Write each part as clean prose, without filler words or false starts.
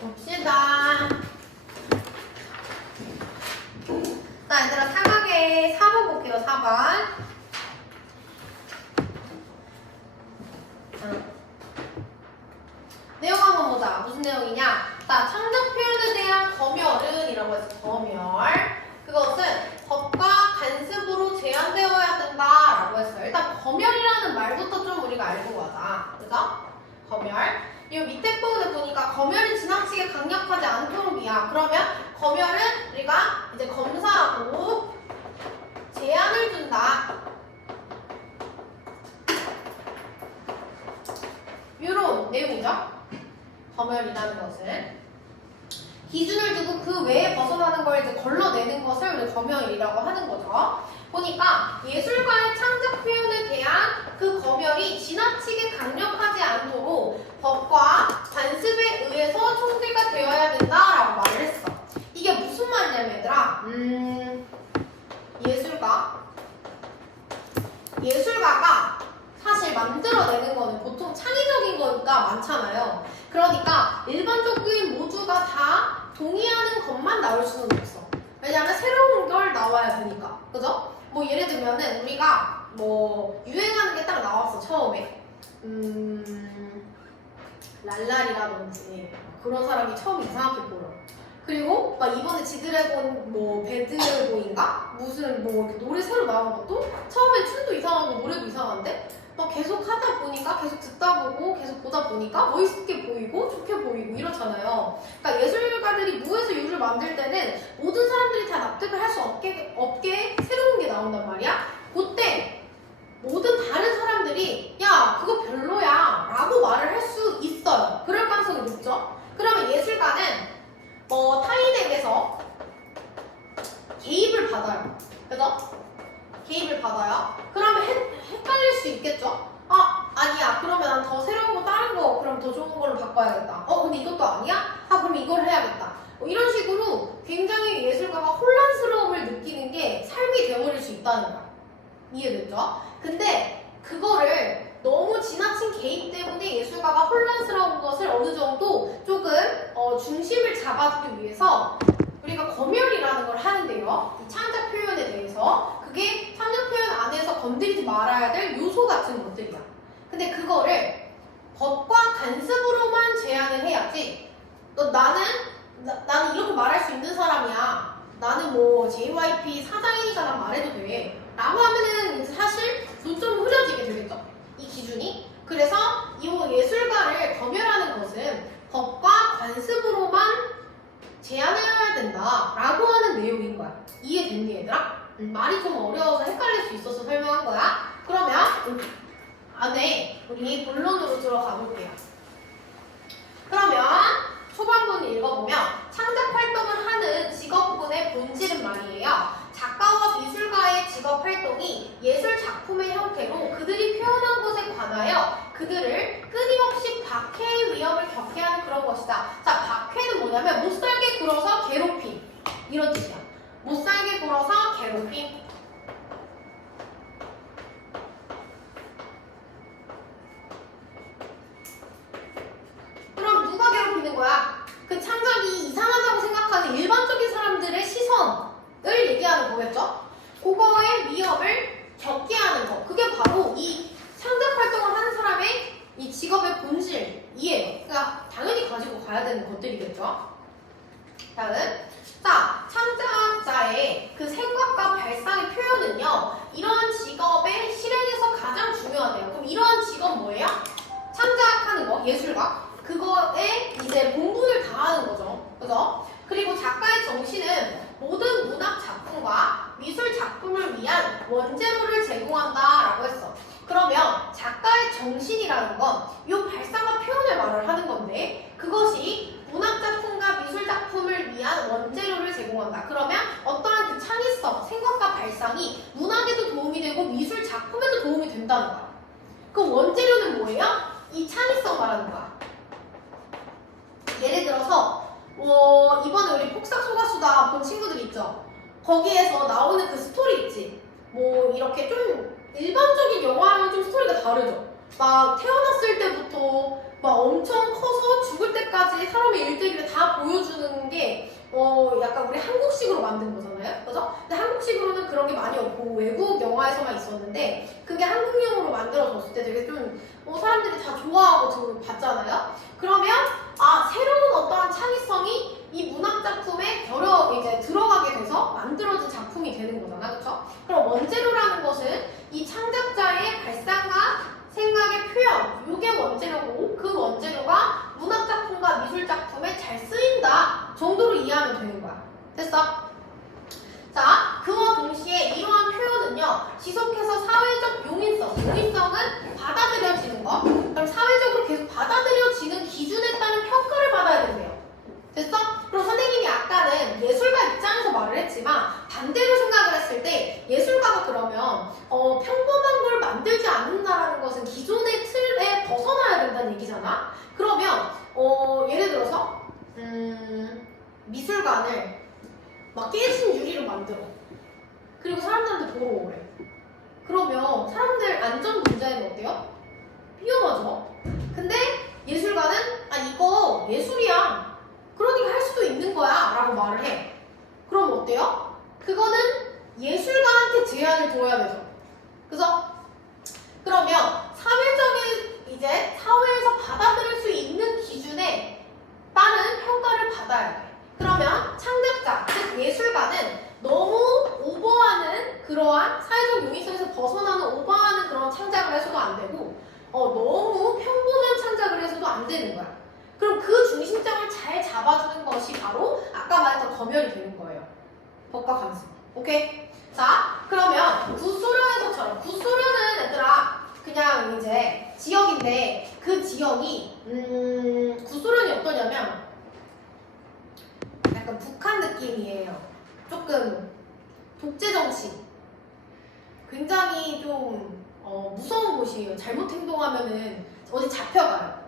봅시다. 자, 얘들아, 사각의 4번 볼게요, 4번. 내용 한번 보자. 무슨 내용이냐? 자, 창작 표현에 대한 검열은 이라고 했어. 검열. 그것은 법과 간습으로 제한되어야 된다라고 했어요. 일단 검열이라는 말부터 좀 우리가 알고 가자. 그죠? 검열. 이 밑에 부분에 보니까 검열이 지나치게 강력하지 않도록이야. 그러면 검열은 우리가 이제 검사하고 제한을 준다. 이런 내용이죠. 검열이라는 것은 기준을 두고 그 외에 벗어나는 걸 이제 걸러내는 것을 우리 검열이라고 하는 거죠. 보니까 예술가의 창작 표현에 대한 그 검열이 지나치게 강력하지 않도록 법과 관습에 의해서 총재가 되어야 된다라고 말을 했어. 이게 무슨 말이냐면 얘들아, 예술가가 사실 만들어내는 거는 보통 창의적인 거가 많잖아요. 그러니까 일반적인 모두가 다 동의하는 것만 나올 수는 없어. 왜냐하면 새로운 걸 나와야 되니까. 그죠? 뭐 예를 들면은 우리가 뭐 유행하는 게 딱 나왔어 처음에. 랄랄이라든지 그런 사람이 처음 이상하게 보여. 그리고 막 이번에 지드래곤 뭐 배드보인가? 무슨 뭐 이렇게 노래 새로 나온 것도 처음엔 춤도 이상하고 노래도 이상한데 막 계속 하다 보니까 계속 듣다 보고 계속 보다 보니까 멋있게 보이고 좋게 보이고 이렇잖아요. 그러니까 예술가들이 무에서 유를 만들 때는 모든 사람들이 다 납득을 할 수 없게 새로운 게 나온단 말이야. 그때 모든 다른 사람들이 야 그거 별로야 라고 말을 할 수 있어요. 그럴 가능성이 높죠. 그러면 예술가는 타인에게서 개입을 받아요. 그죠? 개입을 받아요. 그러면 헷갈릴 수 있겠죠? 아니야. 그러면 난 더 새로운 거 다른 거 그럼 더 좋은 걸로 바꿔야겠다. 근데 이것도 아니야? 그럼 이걸 해야겠다. 이런 식으로 굉장히 예술가가 혼란스러움을 느끼는 게 삶이 되어버릴 수 있다는 거야. 이해됐죠? 근데 그거를 너무 지나친 개입 때문에 예술가가 혼란스러운 것을 어느 정도 조금 중심을 잡아주기 위해서 우리가 검열이라는 걸 하는데요. 이 창작 표현에 대해서 그게 창작 표현 안에서 건드리지 말아야 될 요소 같은 것들이야. 근데 그거를 법과 간습으로만 제한을 해야지. 나는 이렇게 말할 수 있는 사람이야. 나는 뭐 JYP 사장이니까 난 말해도 돼. 라고 하면은 사실 좀 흐려지게 되겠죠. 이 기준이. 그래서 이 예술가를 검열하는 것은 법과 관습으로만 제한해야 된다라고 하는 내용인 거야. 이해됐니 얘들아? 말이 좀 어려워서 헷갈릴 수 있어서 설명한 거야. 그러면 안에 우리 본론으로 들어가 볼게요. 그러면 초반부는 읽어보면 창작 활동을 하는 직업군의 본질은 말이에요. 작가와 미술가의 직업 활동이 예술 작품의 형태로 그들이 표현한 것에 관하여 그들을 끊임없이 박해의 위험을 겪게 하는 그런 것이다. 자, 박해는 뭐냐면 못살게 굴어서 괴롭힘 이런 뜻이야. 못살게 굴어서 괴롭힘. 그럼 누가 괴롭히는 거야? 그 창작이 이상하다고 생각하는 일반적인 사람들의 시선을 얘기하는 거겠죠? 그거의 위험을 겪게 하는 거. 그게 바로 이 창작 활동을 하는 사람의 이 직업의 본질이에요. 그러니까 당연히 가지고 가야 되는 것들이겠죠? 다음. 자, 창작자의 그 생각과 발상의 표현은요, 이러한 직업의 실행에서 가장 중요하대요. 그럼 이러한 직업 뭐예요? 창작하는 거, 예술가. 그거에 이제 본분을 다하는 거죠. 그죠? 그리고 작가의 정신은 모든 문학 작품과 미술 작품을 위한 원재료를 제공한다라고 했어. 그러면 작가의 정신이라는 건 이 발상과 표현을 말을 하는 건데 그것이 문학 작품과 미술 작품을 위한 원재료를 제공한다. 그러면 어떠한 그 창의성, 생각과 발상이 문학에도 도움이 되고 미술 작품에도 도움이 된다는 거야. 그 원재료는 뭐예요? 이 창의성 말하는 거야. 예를 들어서 이번에 우리 폭삭 소가수다 본 친구들 있죠? 거기에서 나오는 그 스토리 있지? 뭐 이렇게 좀 일반적인 영화랑 좀 스토리가 다르죠? 막 태어났을 때부터 막 엄청 커서 죽을 때까지 사람의 일대기를 다 보여주는 게 약간 우리 한국식으로 만든 거잖아요, 그죠? 근데 한국식으로는 그런 게 많이 없고 외국 영화에서만 있었는데 그게 한국용으로 만들어졌을 때 되게 좀 사람들이 다 좋아하고 봤잖아요. 그러면 새로운 어떠한 창의성이 이 문학 작품에 이제 들어가게 돼서 만들어진 작품이 되는 거잖아, 그쵸? 그럼 원재료라는 것은 이 창작자의 발상과 생각의 표현, 요게 원재료고 그 원재료가 문학 작품과 미술 작품에 잘 쓰인다 정도로 이해하면 되는 거야. 됐어? 자, 그와 동시에 이러한 표현은요, 지속해서 사회적 용인성은 받아들여지는 거. 그럼 사회적으로 계속 받아들여지는 기준에 따른 평가를 받아야 된대요. 됐어? 그럼 선생님이 아까는 예술가 입장에서 말을 했지만 반대로 생각을 했을 때 예술가가 그러면 평범한 걸 만들지 않는다라는 것은 기존의 틀에 벗어나야 된다는 얘기잖아? 그러면 예를 들어서 미술관을 막 깨진 유리로 만들어. 그리고 사람들한테 보러 오래. 그러면 사람들 안전 문제는 어때요? 위험하죠? 근데 예술가는 이거 예술이야. 그러니까 할 수도 있는 거야 라고 말을 해. 그럼 어때요? 그거는 예술가한테 제한을 둬야 되죠. 그죠? 그러면 이제 사회에서 받아들일 수 있는 기준에 따른 평가를 받아야 돼. 그러면 창작자, 즉 예술가는 너무 오버하는 그러한 사회적 용이성에서 벗어나는 오버하는 그런 창작을 해서도 안 되고 너무 평범한 창작을 해서도 안 되는 거야. 그럼 그 중심점을 잘 잡아주는 것이 바로 아까 말했던 검열이 되는 거예요. 법과 관습. 오케이? 자, 그러면 구소련에서처럼 구소련은 얘들아 그냥 이제 지역인데 그 지역이 구소련이 어떠냐면 약간 북한 느낌이에요. 조금 독재 정치. 굉장히 좀 무서운 곳이에요. 잘못 행동하면은 어디 잡혀가요.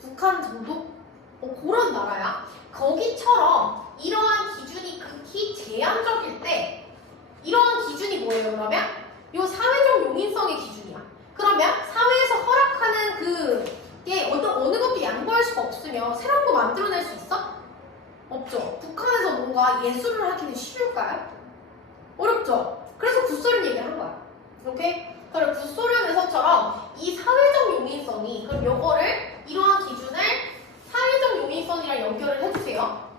북한 정도? 그런 나라야. 거기처럼 이러한 기준이 극히 제한적일 때 이러한 기준이 뭐예요, 그러면? 요 사회적 용인성의 기준이야. 그러면 사회에서 허락하는 그게 어느 것도 양보할 수가 없으면 새로운 거 만들어낼 수 있어? 없죠. 북한에서 뭔가 예술을 하기는 쉬울까요? 어렵죠. 그래서 구소련 얘기를 한 거야. 오케이? 그럼 구소련에서처럼 이 사회적 용인성이 그럼 요거를 이러한 기준을 사회적 용인성이랑 연결을 해주세요.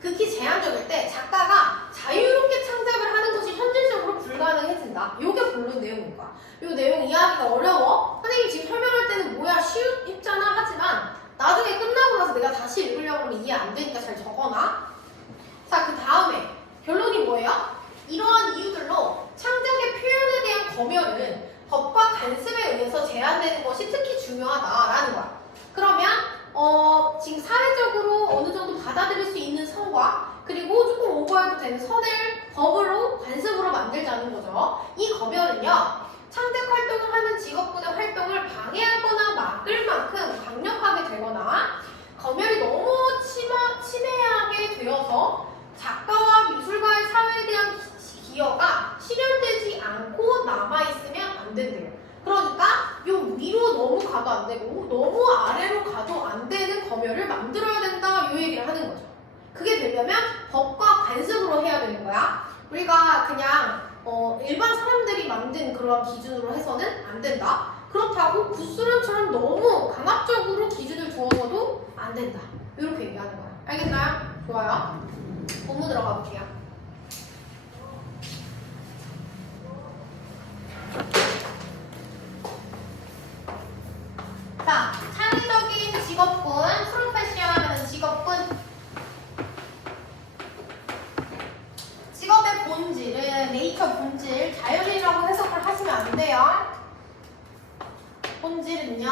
극히 제한적일 때 작가가 자유롭게 창작을 하는 것이 현실적으로 불가능해진다. 요게 본론 내용인 거야. 요 내용 이해하기가 어려워. 선생님 지금 설명할 때는 뭐야 쉽잖아 하지만 나중에 끝나고 나서 내가 다시 읽으려고 하면 이해 안 되니까 잘 적어놔. 자, 그 다음에 결론이 뭐예요? 이러한 이유들로 창작의 표현에 대한 검열은 법과 간섭에 의해서 제한되는 것이 특히 중요하다라는 거야. 그러면 지금 사회적으로 어느 정도 받아들일 수 있는 선과 그리고 조금 오버해도 되는 선을 법으로 간섭으로 만들자는 거죠. 이 검열은요. 창작 활동을 하는 직업군의 활동을 방해하거나 막을 만큼 강력하게 되거나 검열이 너무 침해하게 되어서 작가와 미술가의 사회에 대한 기여가 실현되지 않고 남아있으면 안 된대요. 그러니까 요 위로 너무 가도 안 되고 너무 아래로 가도 안 되는 검열을 만들어야 된다 요 얘기를 하는 거죠. 그게 되려면 법과 관습으로 해야 되는 거야. 우리가 그냥 일반 사람들이 만든 그런 기준으로 해서는 안 된다. 그렇다고 구소련처럼 너무 강압적으로 기준을 두어서도 안 된다. 이렇게 얘기하는 거야. 알겠나요? 좋아요. 본문 들어가 볼게요. 자, 창의적인 직업군, 프로페셔널한 직업군. 직업의 본질은 네이처 본질, 자연이라고 해석을 하시면 안 돼요. 본질은요.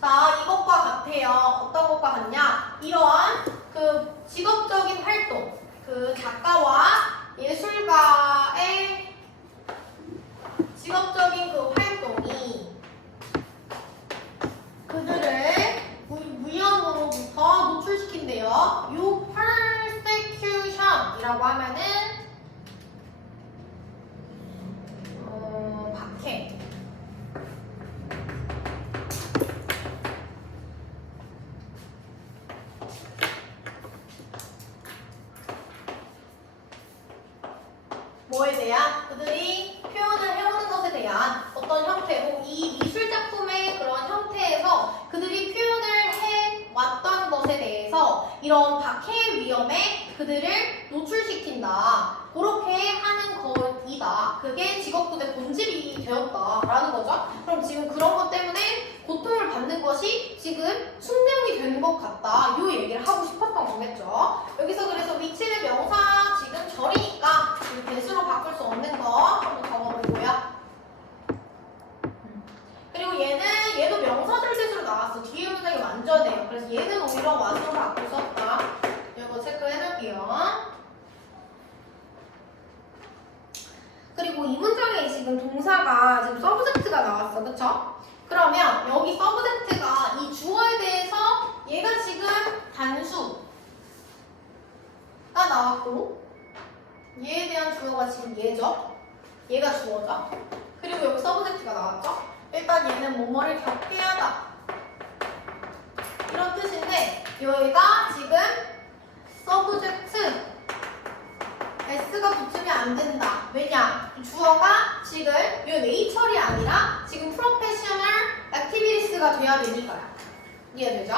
자, 이것과 같아요. 어떤 것과 같냐? 이러한 그 직업적인 활동, 그 작가와 예술가의 직업적인 그 활동이 그들을 위험으로부터 노출시킨대요. 요 persecution이라고 하면은 박해. 뭐에 대한? 그들이 표현을 해오는 것에 대한 어떤 형태로 이 미술작품의 그런 형태에서 그들이 표현을 해왔던 것에 대해서 이런 박해의 위험에 그들을 노출시킨다. 그렇게 하는 것이다. 그게 직업군의 본질이 되었다라는 거죠. 그럼 지금 그런 것 때문에 고통을 받는 것이 지금 숙명이 되는 것 같다. 이 얘기를 하고 싶었던 거겠죠. 여기서 그래서 위치는 명사 지금 절이니까 대수로 바꿀 수 없는 거 한번 적어보고요. 그리고 얘도 명사절 대수로 나왔어. 뒤에 문장이 완전해요. 그래서 얘는 오히려 완으로 바꿀 수 없다. 이거 체크해놓을게요. 그리고 이 문장에 지금 동사가 지금 서브젝트가 나왔어. 그쵸? 그러면 여기 서브젝트가 이 주어에 대해서 얘가 지금 단수가 나왔고 얘에 대한 주어가 지금 얘죠? 얘가 주어죠? 그리고 여기 서브젝트가 나왔죠? 일단 얘는 뭐뭐를 겪게 하다 이런 뜻인데 여기가 지금 서브젝트 S가 붙으면 안 된다. 왜냐? 주어가 지금 이 네이처리 아니라 지금 프로페셔널 액티비티스가 돼야 되니까요. 이해되죠?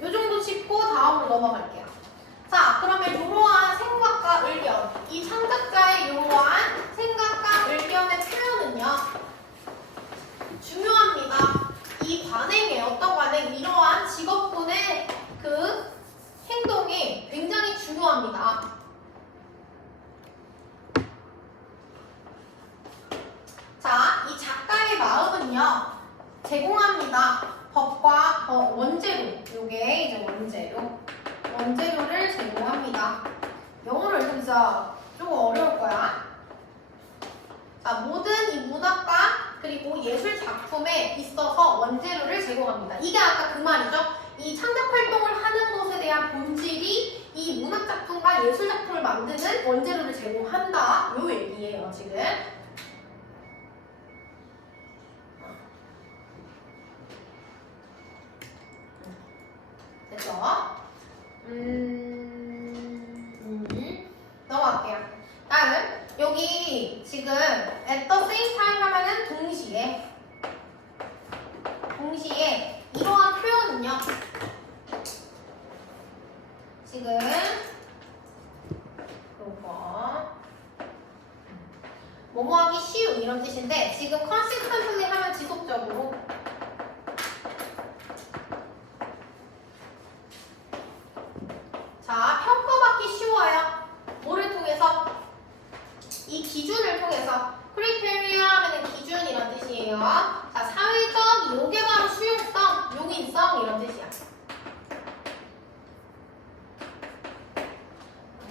이 정도 짚고 다음으로 넘어갈게요. 자, 그러면 이러한 생각과 의견, 이 창작자의 이러한 생각과 의견의 표현은요 중요합니다. 이 관행에 어떤 관행, 이러한 직업군의 그 행동이 굉장히 중요합니다. 자, 이 작가의 마음은요 제공합니다. 법과 원재료, 요게 이제 원재료를 제공합니다. 영어로 읽으면 진짜 조금 어려울 거야. 자, 모든 이 문학과 그리고 예술 작품에 있어서 원재료를 제공합니다. 이게 아까 그 말이죠. 이 창작 활동을 하는 것에 대한 본질이 이 문학 작품과 예술 작품을 만드는 원재료를 제공한다. 요 얘기예요, 지금. 됐죠? 넘어갈게요. 다음, 여기 지금 at the same time 하면은 동시에 이러한 표현은요. 지금 뭐뭐 하기 쉬운 이런 뜻인데 지금 consistently 하면 지속적으로 자, 평가받기 쉬워요. 뭐를 통해서? 이 기준을 통해서 criteria 하면은 기준 이런 뜻이에요. 자, 사회적, 요게 바로 수용성, 용인성 이런 뜻이야.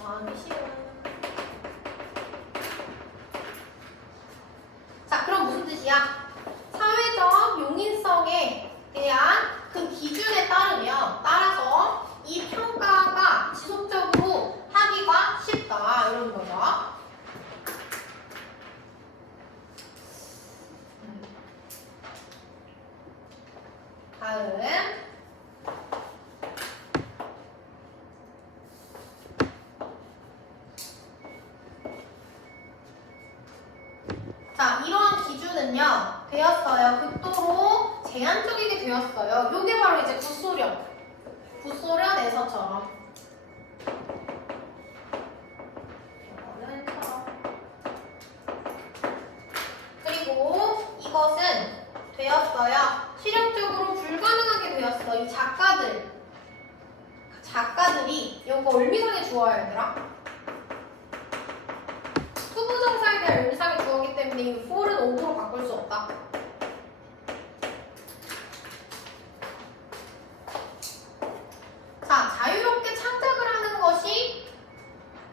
하기 쉬운. 자, 그럼 무슨 뜻이야? 사회적 용인성에 대한 그 기준에 따라서 이 평가가 지속적으로 하기가 쉽다 이런 거죠. 다음 자, 이러한 기준은요 되었어요. 극도로 제한적이게 되었어요. 요게 바로 이제 구소련에서처럼 그리고 이것은 되었어요. 실용적으로 불가능하게 되었어. 이 작가들이 이거 을미상의 주어야 얘들아. 투부정사에 대한 을미상의 주어이기 때문에 이 for은 o로 바꿀 수 없다. 자, 자유롭게 창작을 하는 것이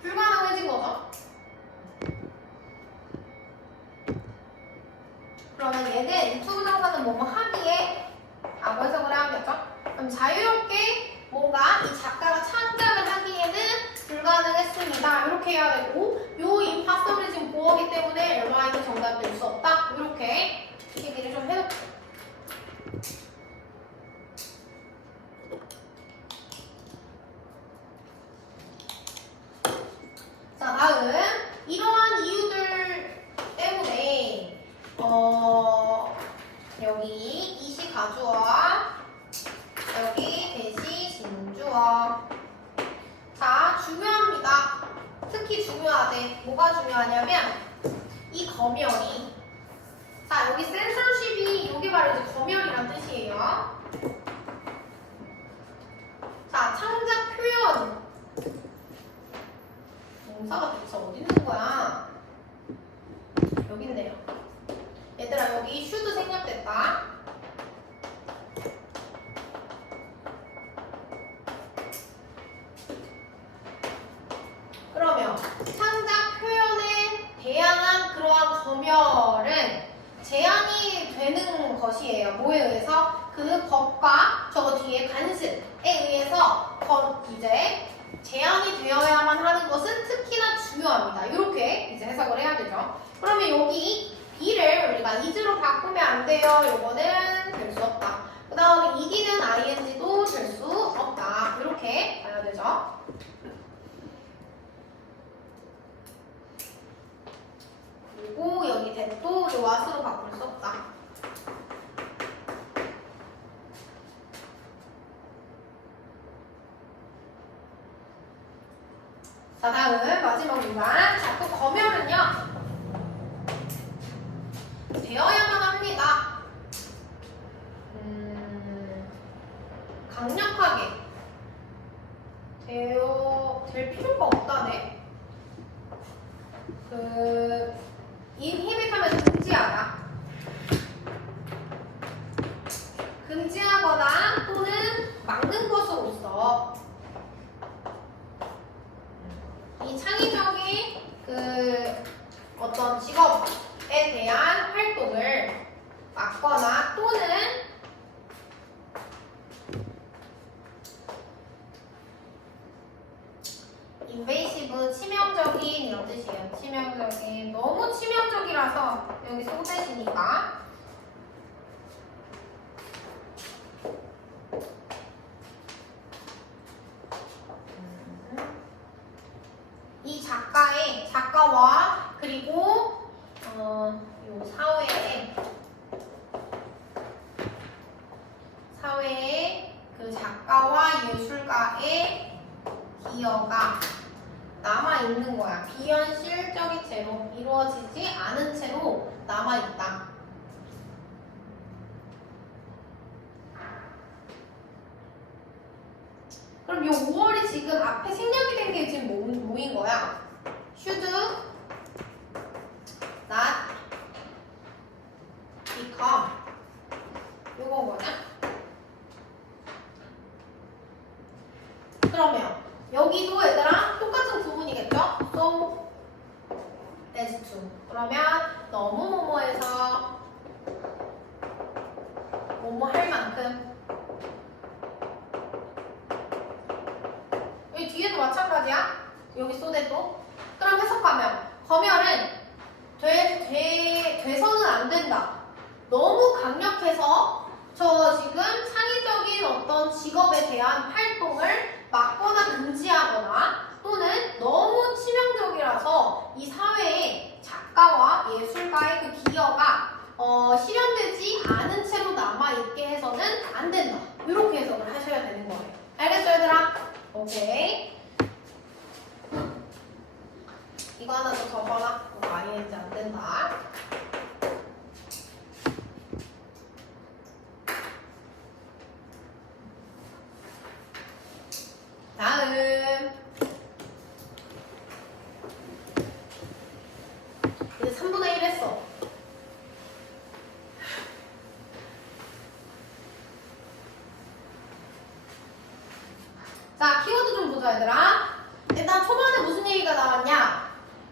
불가능해진 거죠. 그러면 얘는 투부정사는 뭐뭐 하기에 라고 해석을 해야겠죠? 그럼 자유롭게 뭔가 이 작가가 창작을 하기에는 불가능했습니다. 이렇게 해야 되고 요 임파서블이 지금 보어기 때문에 얼마에도 정답이 될 수 없다. 이렇게 얘기를 좀 해놓고 이시 가주어, 여기 대시 진주어. 자, 중요합니다. 특히 중요하대. 뭐가 중요하냐면 이 검열이, 자 여기 censorship이 여기 바로 이제 검열이란 뜻이에요. 자, 창작 표현. 동사가 대체 어디 있는 거야? 여기 있네요. 얘들아, 여기 should 생략됐다. 그러면 창작 표현에 대항한 그러한 검열은 제한이 되는 것이에요. 뭐에 의해서? 그 법과 저거 뒤에 간습에 의해서 이제 제한이 되어야만 하는 것은 특히나 중요합니다. 이렇게 이제 해석을 해야 되죠. 그러면 여기 B를 우리가 is로 바꾸면 안 돼요. 요거는 될 수 없다. 그 다음에 ed는 ing도 될 수 없다. 이렇게 봐야 되죠. 그리고 여기 that도 what으로 바꿀 수 없다. 자, 다음 마지막 문단. 자, 또 검열은요 되어야만 합니다. 강력하게 될 필요가 없다네. 인히빗하면 금지하다. 금지하거나 또는 막는 것으로서 이 창의적인 어떤 직업에 대한 활동을 막거나 또는 invasive, 치명적인 이런 뜻이에요. 치명적인, 너무 치명적이라서 여기 소댓이니까 이 작가와 그리고 요 사회의 그 작가와 예술가의 기여가 남아있는 거야. 비현실적인 채로 이루어지지 않은 채로 남아있다. 그럼 이 5월이 지금 앞에 생략이 된 게 지금 뭐인 거야? should not become 요건 거냐? 그러면 여기도 얘들아 똑같은 구문이겠죠? so as to. 그러면 너무 뭐뭐해서 뭐뭐 할 만큼. 여기 뒤에도 마찬가지야. 여기 쏘대도. 그럼 해석하면 검열은 돼서는 안 된다. 너무 강력해서 저 지금 창의적인 어떤 직업에 대한 활동을 막거나 금지하거나 또는 너무 치명적이라서 이 사회에 작가와 예술가의 그 기여가 실현되지 않은 채로 남아있게 해서는 안 된다. 이렇게 해석을 하셔야 되는 거예요. 알겠죠, 얘들아? 오케이. 이거 하나 더 적어라. ING 안 된다. 다음. 이제 3분의 1 했어. 자, 키워드 좀 보자, 얘들아. 일단 초반에 무슨 얘기가 나왔냐?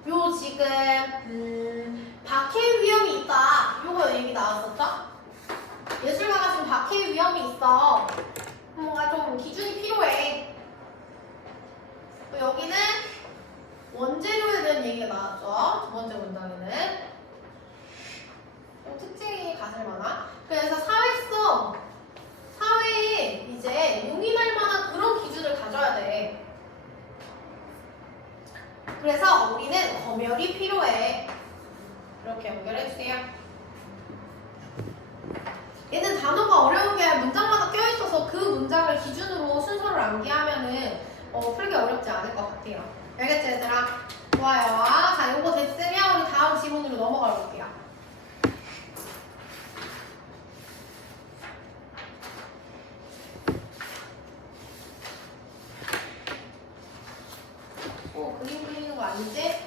요 지금 박해 위험이 있다. 요거 얘기 나왔었죠? 예술가가 지금 박해 위험이 있어. 뭔가 좀 기준이 필요해. 또 여기는 원재료에 대한 얘기가 나왔죠. 두 번째 문장에는 특징이 가설만한. 그래서 사회에 이제 용인할 만한 그런 기준을 가져야 돼. 그래서 우리는 검열이 필요해. 이렇게 연결해주세요. 얘들아, 단어가 어려운 게 아니라 문장마다 껴있어서 그 문장을 기준으로 순서를 암기하면은 풀기 어렵지 않을 것 같아요. 알겠지 얘들아? 좋아요. 자, 요거 됐으면 우리 다음 지문으로 넘어가 볼게요. 그림 그리는 거 아니지?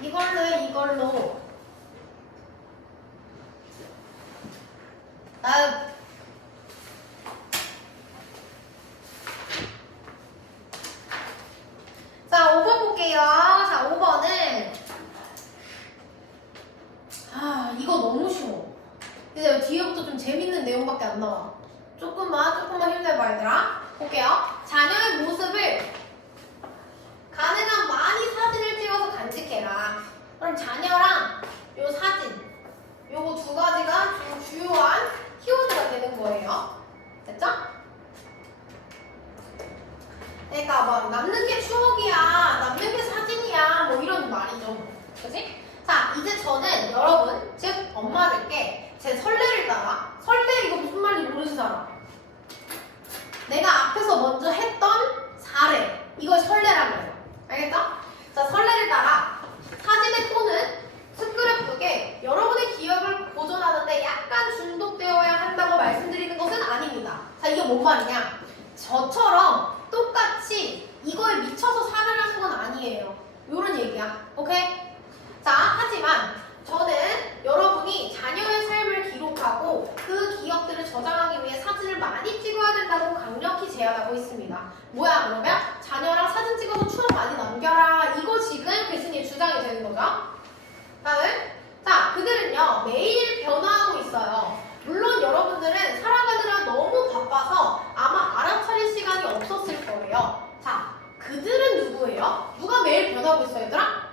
이걸로 자, 5번 볼게요. 자, 5번은 이거 너무 쉬워. 이제 뒤에부터 좀 재밌는 내용밖에 안 나와. 조금만 힘내봐 얘들아. 볼게요. 자녀의 모습을 가능한 많이 사진을 찍어서 간직해라. 그럼 자녀랑 요 사진, 요거 두 가지가 주요한 키워드가 되는 거예요. 됐죠? 그러니까 뭐 남는 게 추억이야, 남는 게 사진이야, 뭐 이런 말이죠. 그치? 자, 이제 저는 여러분, 즉 엄마들께 제 선례를 따라, 선례 이거 무슨 말인지 모르시잖아. 내가 앞에서 먼저 했던 사례, 이걸 선례라고 해요. 알겠죠? 자, 선례를 따라 사진의 톤은 스크랩북에 여러분의 기억을 보존하는데 약간 중독되어야 한다고 말씀드리는 것은 아닙니다. 자, 이게 뭔 말이냐? 저처럼 똑같이 이거에 미쳐서 살을 하는 건 아니에요. 요런 얘기야. 오케이? 자, 하지만 저는 여러분이 자녀의 삶을 기록하고 그 기억들을 저장하기 위해 사진을 많이 찍어야 된다고 강력히 제안하고 있습니다. 뭐야 그러면? 자녀랑 사진 찍어서 추억 많이 남겨라. 이거 지금 교수님 주장이 되는 거죠. 다음, 자, 그들은요 매일 변화하고 있어요. 물론 여러분들은 살아가느라 너무 바빠서 아마 알아차릴 시간이 없었을 거예요. 자, 그들은 누구예요? 누가 매일 변하고 있어요, 얘들아?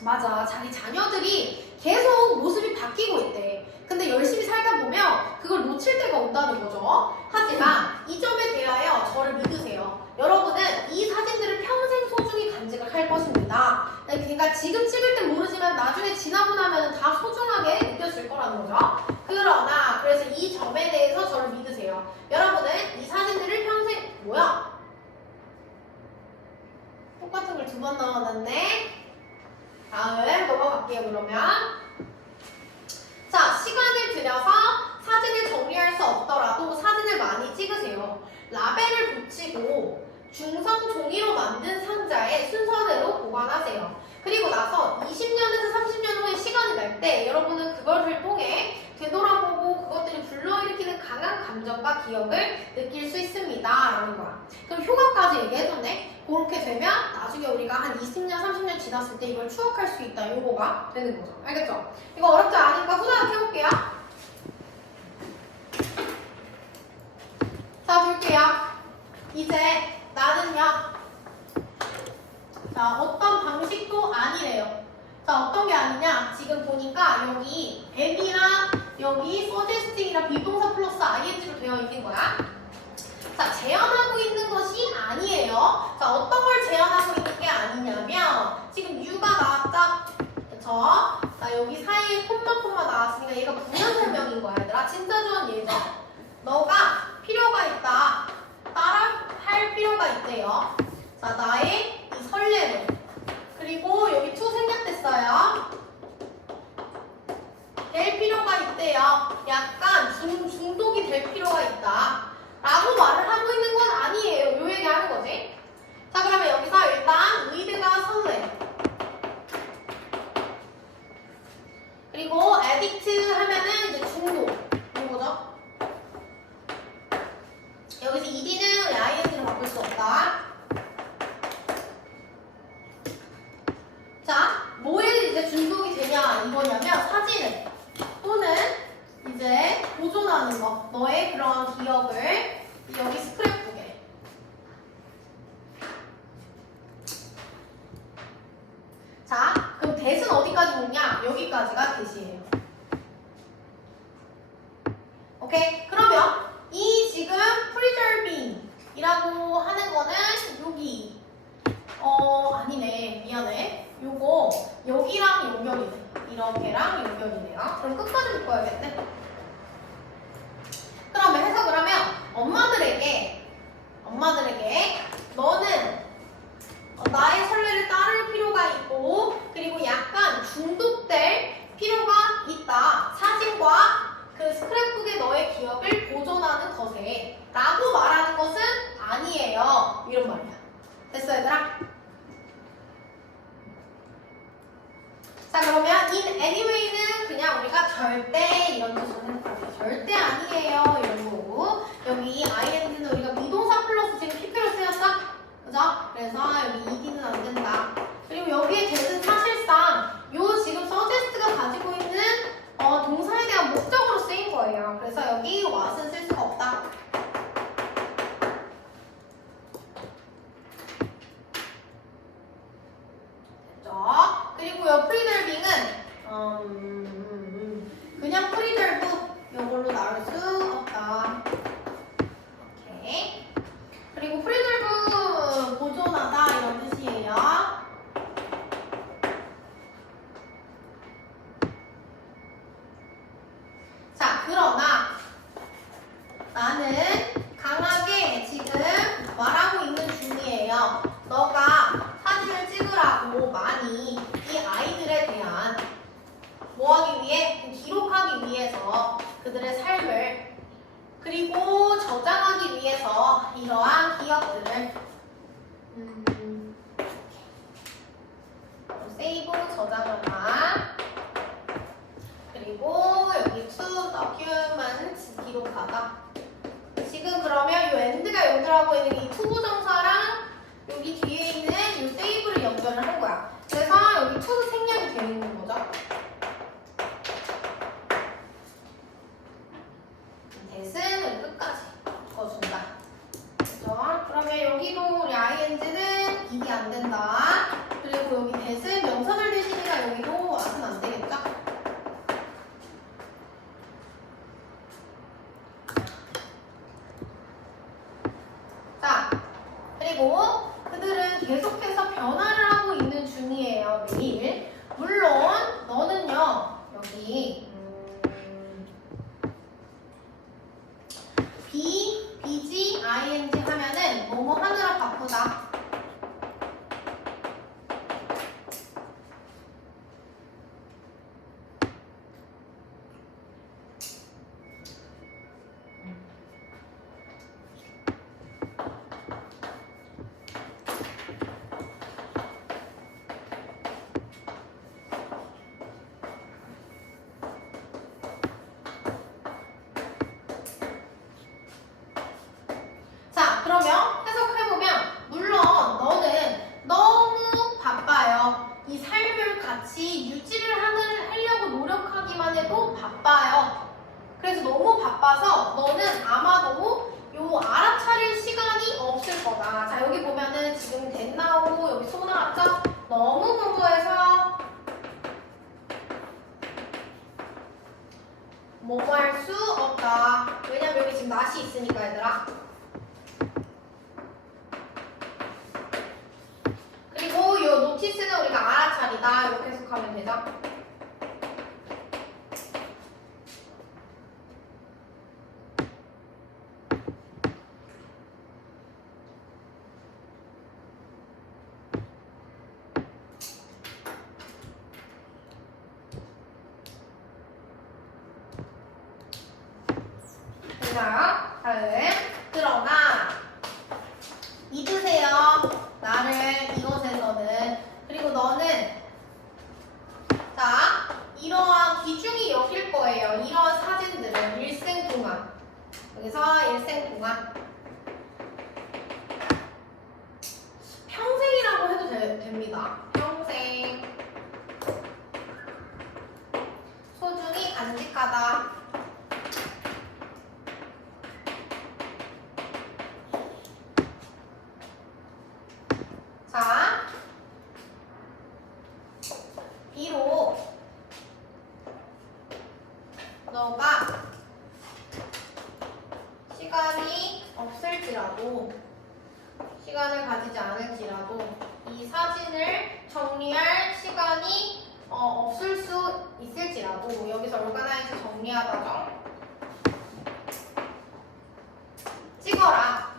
맞아, 자기 자녀들이 계속 모습이 바뀌고 있대. 근데 열심히 살다 보면 그걸 놓칠 때가 온다는 거죠. 하지만 이 점에 대하여 저를 믿으세요. 여러분은 이 사진들을 평생 소중히 간직을 할 것입니다. 그러니까 지금 찍을 땐 모르지만 나중에 지나고 나면 다 소중하게 느껴질 거라는 거죠. 그러나 그래서 이 점에 대해서 저를 믿으세요. 여러분은 이 사진들을 평생 뭐야? 똑같은 걸 두 번 넣어놨네. 다음 넘어갈게요. 그러면 자, 시간을 들여서 사진을 정리할 수 없더라도 사진을 많이 찍으세요. 라벨을 붙이고 중성 종이로 만든 상자에 순서대로 보관하세요. 그리고 나서 20년에서 30년 후에 시간이 날 때 여러분은 그것을 통해 되돌아보고 그것들이 불러일으키는 강한 감정과 기억을 느낄 수 있습니다. 라는 거야. 그럼 효과까지 얘기해줬네. 그렇게 되면 나중에 우리가 한 20년, 30년 지났을 때 이걸 추억할 수 있다. 요거가 되는 거죠. 알겠죠? 이거 어렵지 않으니까 후다닥 해볼게요. 자, 볼게요. 이제 나는요. 자, 어떤 방식도 아니래요. 자, 어떤 게 아니냐? 지금 보니까 여기 앱이랑 여기 suggesting이랑 비동사 플러스 ing로 되어 있는 거야. 자, 제안하고 있는 것이 아니에요. 자, 어떤 걸 제안하고 있는 게 아니냐면 지금 you가 나왔죠? 그쵸? 자, 여기 사이에 콤마 나왔으니까 얘가 부연 설명인 거야, 얘들아. 진짜 좋은 예죠? 너가 필요가 있다. 따라 할 필요가 있대요. 자, 나의 이 설레를. 그리고 여기 to 생략됐어요. 될 필요가 있대요. 약간 중독이 될 필요가 있다. 라고 말을 하고 있는 건 아니에요. 요 얘기 하는 거지. 자, 그러면 여기서 일단 의드가 설레. 그리고 addict 하면은 이제 중독. 이거죠. 여기서 ed는 ing로 바꿀 수 없다. 자, 뭐에 이제 중독이 되냐 이거냐면 사진을 또는 이제 보존하는 거. 너의 그런 기억을 여기 스크랩북에. 자, 그럼 대은 어디까지 오냐? 여기까지가 대시예요. 오케이? 그러면 이 지금 preserving 이라고 하는 거는 여기 아니네. 미안해. 요거 여기랑 연결이 돼. 이렇게랑 연결이네요. 그럼 끝까지 묶어야겠네. 그러면 해석을 하면 엄마들에게 너는 나의 선례를 따를 필요가 있고 그리고 약간 중독될 필요가 있다. 사진과 그 스크랩북의 너의 기억을 보존하는 것에 라고 말하는 것은 아니에요. 이런 말이야. 됐어 얘들아? 자 그러면 in anyway는 그냥 우리가 절대 이런 뜻으로 생각할게요. 절대 아니에요 이런 거고 여기 ing는 우리가 미동사 플러스 지금 PP로 쓰였다? 그죠? 그래서 여기 이기는 안 된다. 그리고 여기에 대는 사실상 요 지금 suggest가 가지고 있는 동사에 대한 목적으로 쓰인 거예요. 그래서 여기 what은 쓸 수가 없다. 됐죠? 그리고 요 프리덜빙은 그냥 프리덜브 요걸로 나올 수 없다. 오케이. 그리고 프리덜브 보존하다 이런 뜻이에요. 자, 그러나 나는 강하게 지금 말하고 있는 중이에요. 너가 사진을 찍으라고 많이 이 아이들에 대한 뭐 하기 위해? 기록하기 위해서 그들의 삶을 그리고 저장하기 위해서 이러한 기억들을 세이브 저장하다 그리고 여기 to document 기록하다. 지금 그러면 이 end가 연결하고 있는 이 to 부정사랑 여기 뒤에 있는 이 save를 연결을 한 거야. 그래서 여기 to 생략이 되어 있는 거죠. 대신 우리 끝까지 묶어준다. 그죠? 그러면 여기도 우리 ing는 이게 안 된다. 그리고 여기 대신 명사절 대신이라 여기도 what은 안 되겠죠? 자, 그리고 그들은 계속해서 변화를 하고 있는 중이에요. 매일. 물론 너는요. 여기 be, BG, ing 하면은 뭐뭐 하느라 바쁘다. 그러면 해석해보면 물론 너는 너무 바빠요. 이 삶을 같이 유지를 하려고 노력하기만 해도 바빠요. 그래서 너무 바빠서 너는 아마도 요 알아차릴 시간이 없을 거다. 자 여기 보면은 지금 된 나오고 여기 소 나왔죠? 너무 공부해서 뭐뭐 할 수 없다. 왜냐면 여기 지금 낫이 있으니까 얘들아. 그리고 이 노티스는 우리가 알아차리다 이렇게 해석하면 되죠? 됐나요? 다음 그러나 믿으세요. 나를 이것에서는. 그리고 너는 자 이러한 귀중히 여길 거예요. 이러한 사진들을 일생 동안 여기서 일생 동안 평생이라고 해도 됩니다. 평생 소중히 간직하다. 자, 비록 너가 시간이 없을지라도 시간을 가지지 않을지라도 이 사진을 정리할 시간이 없을 수 있을지라도 여기서 organize 정리하다가 찍어라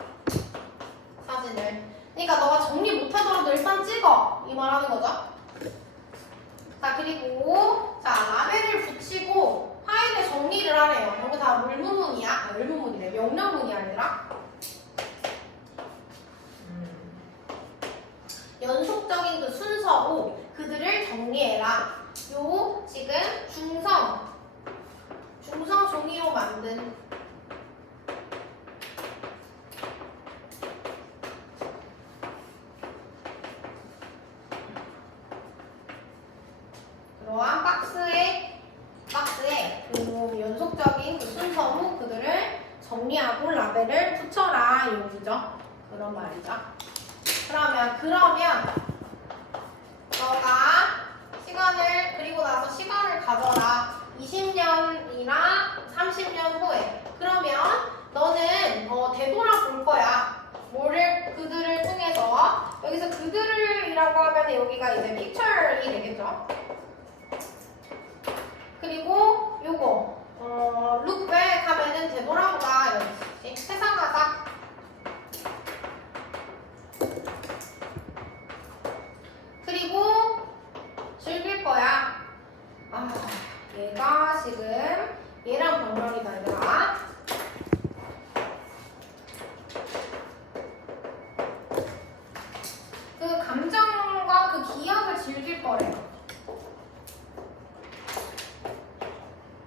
사진을. 그러니까 너가 정리 못하더라도 일단 찍어 이 말하는 거죠. 자 그리고 자 라벨을 붙이고 파일에 정리를 하래요. 이거 다 물문문이야. 아, 물문문이래. 명령문이 아니라. 연속적인 그 순서로 그들을 정리해라. 요 지금 중성 종이로 만든 그러한 박스에 그 연속적인 그 순서로 그들을 정리하고 라벨을 붙여라 이 얘기죠. 그런 말이죠. 그러면 너가 시간을 그리고 나서 시간을 가져라. 20년이나 30년 후에. 그러면 너는 되돌아볼 거야. 뭐를 그들을 통해서. 여기서 그들이라고 하면 여기가 이제 picture이 되겠죠. 그리고 요거 look back 하면은 되돌아보다 이런 뜻이지. 회상하다. 그리고 즐길 거야. 아, 얘가 지금 얘랑 병렬이다 얘들아. 그 감정과 그 기억을 즐길 거래요.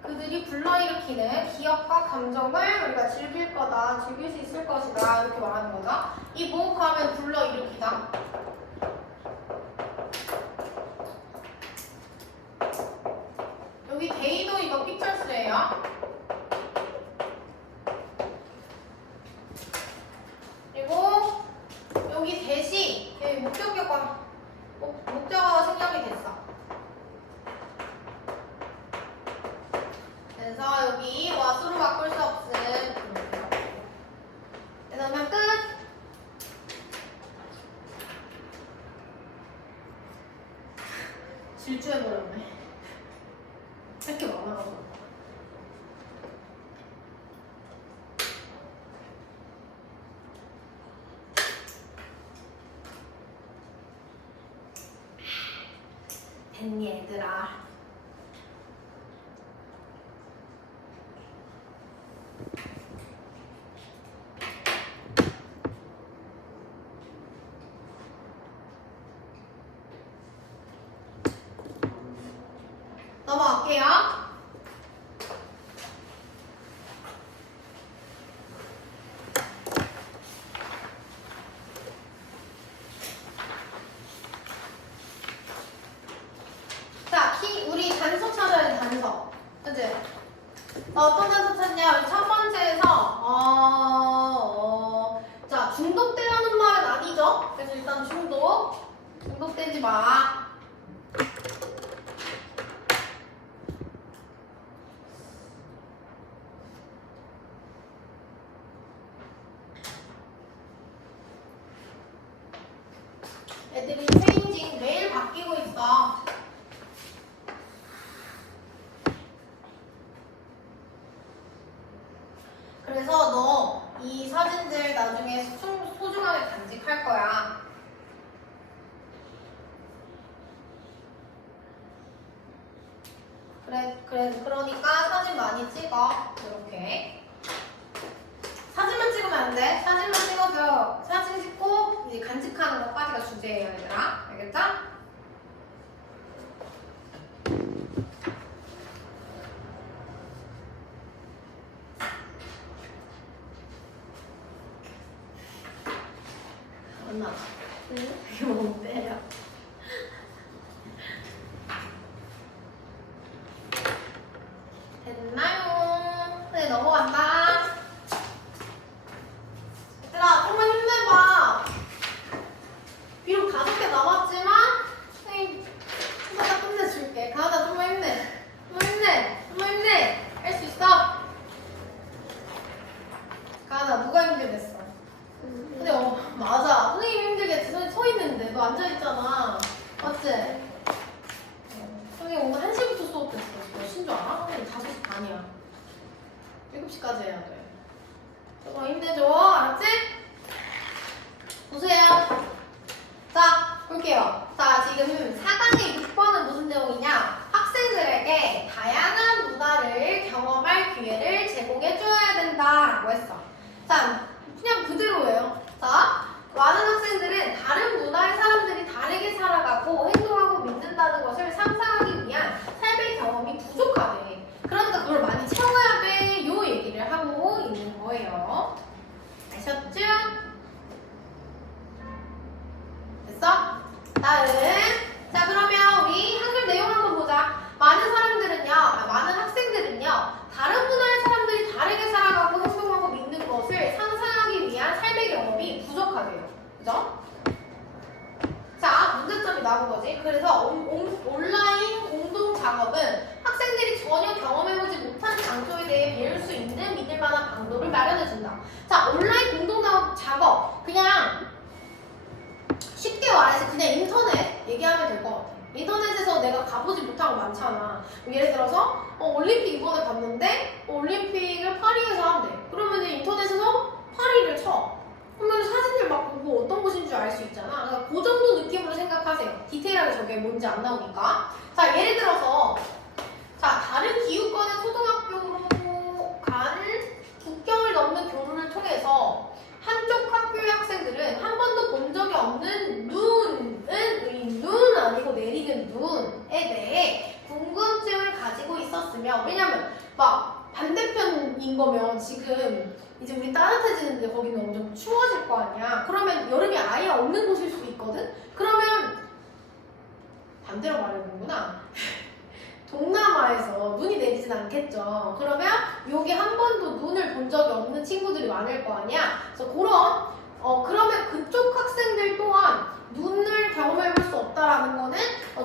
그들이 불러일으키는 기억과 감정을 우리가 즐길 거다, 즐길 수 있을 것이다 이렇게 말하는 거죠. 이 모호하면 불러일으키다. 여기 데이도 이거 픽처스예요. 그리고 여기 대시 여기 목적어가 생략이 됐어. 그래서 여기 what으로 바꿀 수 없음. 그러면 끝. 질주해버렸네. 할 게 많아가지고. 됐니 얘들아. 넘어갈게요. 자, 우리 단서 찾아야 돼, 단서. 그치? 어떤 단서 찾냐? 첫 번째에서, 자, 중독되라는 말은 아니죠? 그래서 일단 중독되지 마. 애들이 체인징 매일 바뀌고 있어. 그래서 너 이 사진들 나중에 소중하게 간직할 거야. 그러니까 사진 많이 찍어. 이렇게. 사진만 찍으면 안 돼. 사진만 찍어서 사진 찍고 이제 간직하는 것까지가 주제예요, 얘들아. 알겠죠? 엄마, 이거 뭔데요? 됐나요? 네, 넘어간다. 얘들아, 조금만 힘내봐. 비록 5개 남았지만, 선생님, 하나 끝내줄게. 가은아, 좀만 힘내. 좀만 힘내. 할 수 있어. 가은아, 누가 힘들겠어? 근데 맞아. 선생님 힘들겠지. 선생님 서 있는데 너 앉아있잖아. 맞지? 했어. 자, 그냥 그대로예요. 자, 많은 학생들은 다른 문화의 사람들이 다르게 살아가고 행동하고 믿는다는 것을 상상하기 위한 삶의 경험이 부족하대. 그러니까 그걸 많이 채워야 돼. 요 얘기를 하고 있는 거예요. 아셨죠? 됐어? 다음. 자, 그러면 우리 한글 내용 한번 보자. 많은 학생들은요, 다른 문화의 사람들이 다르게 살아가고 행동하고 믿는 것을 상상하기 위한 삶의 경험이 부족하대요. 그죠? 자, 문제점이 나온 거지. 그래서 온라인 공동 작업은 학생들이 전혀 경험해보지 못한 장소에 대해 배울 수 있는 믿을 만한 방도를 마련해준다. 자, 온라인 공동 작업. 그냥 쉽게 말해서 그냥 인터넷 얘기하면 될 것 같아. 인터넷에서 내가 가보지 못한 거 많잖아. 예를 들어서 올림픽 이번에 봤는데 올림픽을 파리에서 한대. 그러면 인터넷에서 파리를 쳐. 그러면 사진을 막 보고 어떤 곳인 줄 알 수 있잖아. 그러니까 그 정도 느낌으로 생각하세요. 디테일하게 저게 뭔지 안 나오니까. 자, 예를 들어서 다른 기후권의 초등학교로 간 국경을 넘는 교류를 통해서 한쪽 학교의 학생들은 한 번도 본 적이 없는 눈 아니고 내리는 눈에 대해 궁금증을 가지고 있었으며, 왜냐면 막 반대편인 거면 지금 이제 우리 따뜻해지는데 거기는 엄청 추워질 거 아니야. 그러면 여름이 아예 없는 곳일 수도 있거든? 그러면 반대로 말해보는구나. 동남아에서 눈이 내리진 않겠죠. 그러면 여기 한 번도 눈을 본 적이 없는 친구들이 많을 거 아니야. 그래서 그러면 그쪽 학생들 또한 눈을 경험해볼 수 없다라는 거는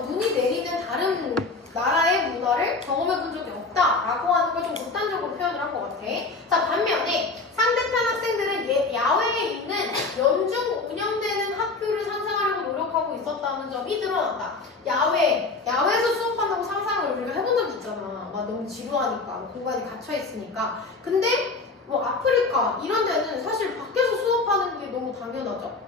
눈이 내리는 다른 나라의 문화를 경험해본 적이 없다라고 하는 걸 좀 극단적으로 표현을 한 것 같아. 자, 반면에 상대편 학생들은 야외에 있는 연중 운영되는 학교를 상상하려고 노력하고 있었다는 점이 드러난다. 야외에서 수업한다고 상상을 우리가 해본 적 있잖아. 막 너무 지루하니까, 공간이 갇혀있으니까. 근데 뭐 아프리카 이런 데는 사실 밖에서 수업하는 게 너무 당연하죠.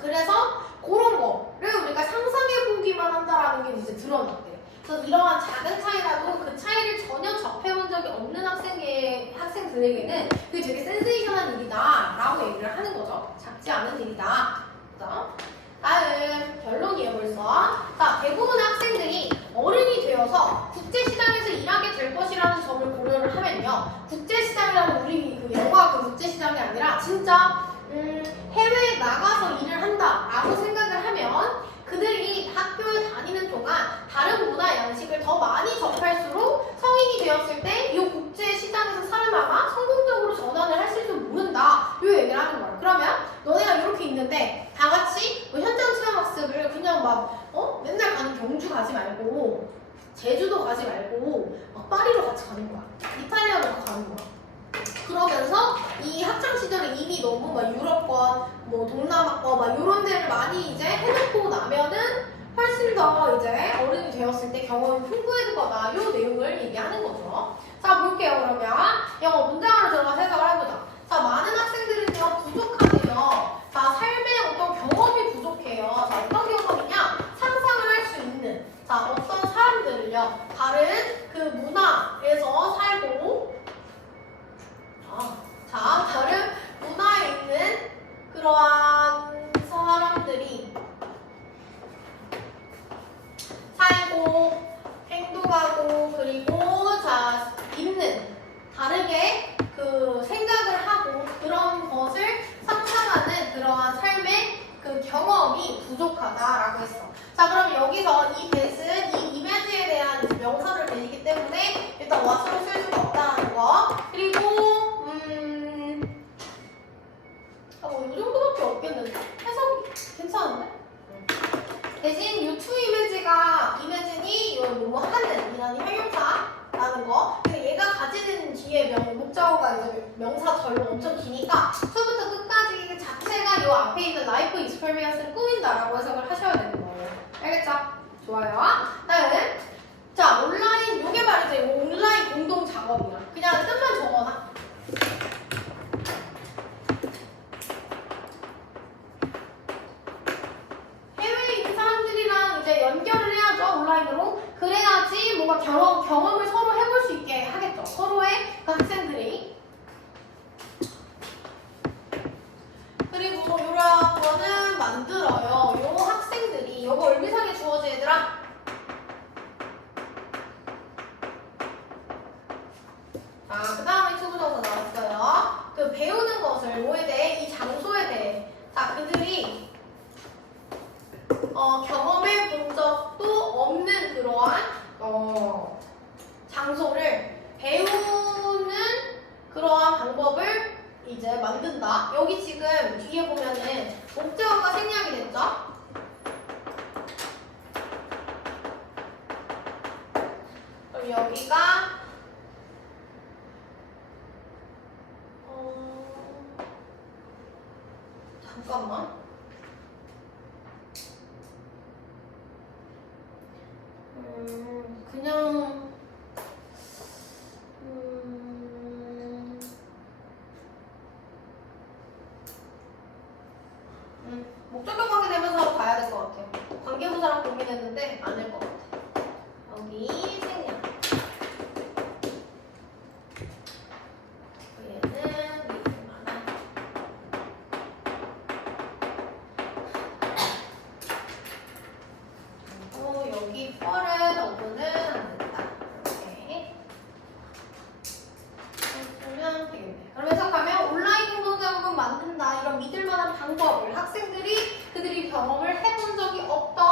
그래서 그런 거를 우리가 상상해보기만 한다라는 게 이제 드러났대. 그래서 이러한 작은 차이라도 그 차이를 전혀 접해본 적이 없는 학생들에게는 그게 되게 센세이션한 일이다 라고 얘기를 하는 거죠. 작지 않은 일이다. 그죠? 다음 결론이에요 벌써. 자, 대부분의 학생들이 어른이 되어서 국제시장에서 일하게 될 것이라는 점을 고려를 하면요, 국제시장이라는 우리 그 영화 그 국제시장이 아니라 진짜 해외에 나가서 일을 한다라고 생각을 하면 그들이 학교에 다니는 동안 다른 문화 양식을 더 많이 접할수록 성인이 되었을 때 이 국제시장에서 살아남아 성공적으로 전환을 할 수 있을지 모른다. 이 얘기를 하는 거야. 그러면 너네가 이렇게 있는데 다 같이 현장 체험학습을 그냥 맨날 가는 경주 가지 말고 제주도 가지 말고 파리로 같이 가는 거야. 이탈리아로 가는 거야. 그러면서 이 학창 시절에 이미 너무 유럽권, 동남아권 이런 데를 많이 이제 해놓고 나면은 훨씬 더 이제 어른이 되었을 때 경험이 풍부해질 거다. 이 내용을 얘기하는 거죠. 자, 볼게요. 그러면 영어 문장으로 들어가서 해석을 해보자. 자, 많은 학생들은요 부족하대요. 자, 삶의 어떤 경험이 부족해요. 자, 어떤 경험이냐? 상상을 할 수 있는. 자, 어떤 사람들을요 다른 그 문화에서 살고 다른 문화에 있는 그러한 사람들이 살고 행동하고 그리고 있는 다르게 그 생각을 하고 그런 것을 상상하는 그러한 삶의 그 경험이 부족하다라고 했어. 자, 그럼 여기서 이 that은 이 이미지에 대한 명사를 배우기 때문에 일단 what으로 쓸 수가 없다라는 거. 그리고 이 정도밖에 없겠는데? 해석이 괜찮은데? 대신 이 to 이미진이 뭐뭐 하는 이라는 형용사라는 거. 근데 얘가 가지는 뒤에 목적어가 이제 명사절로 엄청 기니까 처음부터 끝까지 그 자체가 이 앞에 있는 life experience를 꾸민다라고 해석을 하셔야 되는 거예요. 알겠죠? 좋아요. 다음. 자, 온라인, 요게 말이죠. 온라인 공동 작업이야. 그냥 뜻만 적어놔. 해외에 있는 사람들이랑 이제 연결을 해야죠. 온라인으로. 그래야지 뭔가 경험을 서로 해볼 수 있게 하겠죠. 서로의 그 학생들이. 것을 뭐에 대해? 이 장소에 대해. 자, 그들이 경험해 본 적도 없는 그러한 장소를 배우는 그러한 방법을 이제 만든다. 여기 지금 뒤에 보면은 목적어가 생략이 됐죠? 그럼 여기가 잠깐만. 그냥 목적격 관계 되면서 가야 될 것 같아요. 관계부사랑 고민했는데 아닐 것 같아. 여기 생략. 얘는 미술만한. 여기 펄은 어부는 안 된다. 이렇게 해주면 되겠네. 그럼 해석하면 온라인 공동작업은 만든다. 이런 믿을만한 방법을 학생들이 그들이 경험을 해본 적이 없던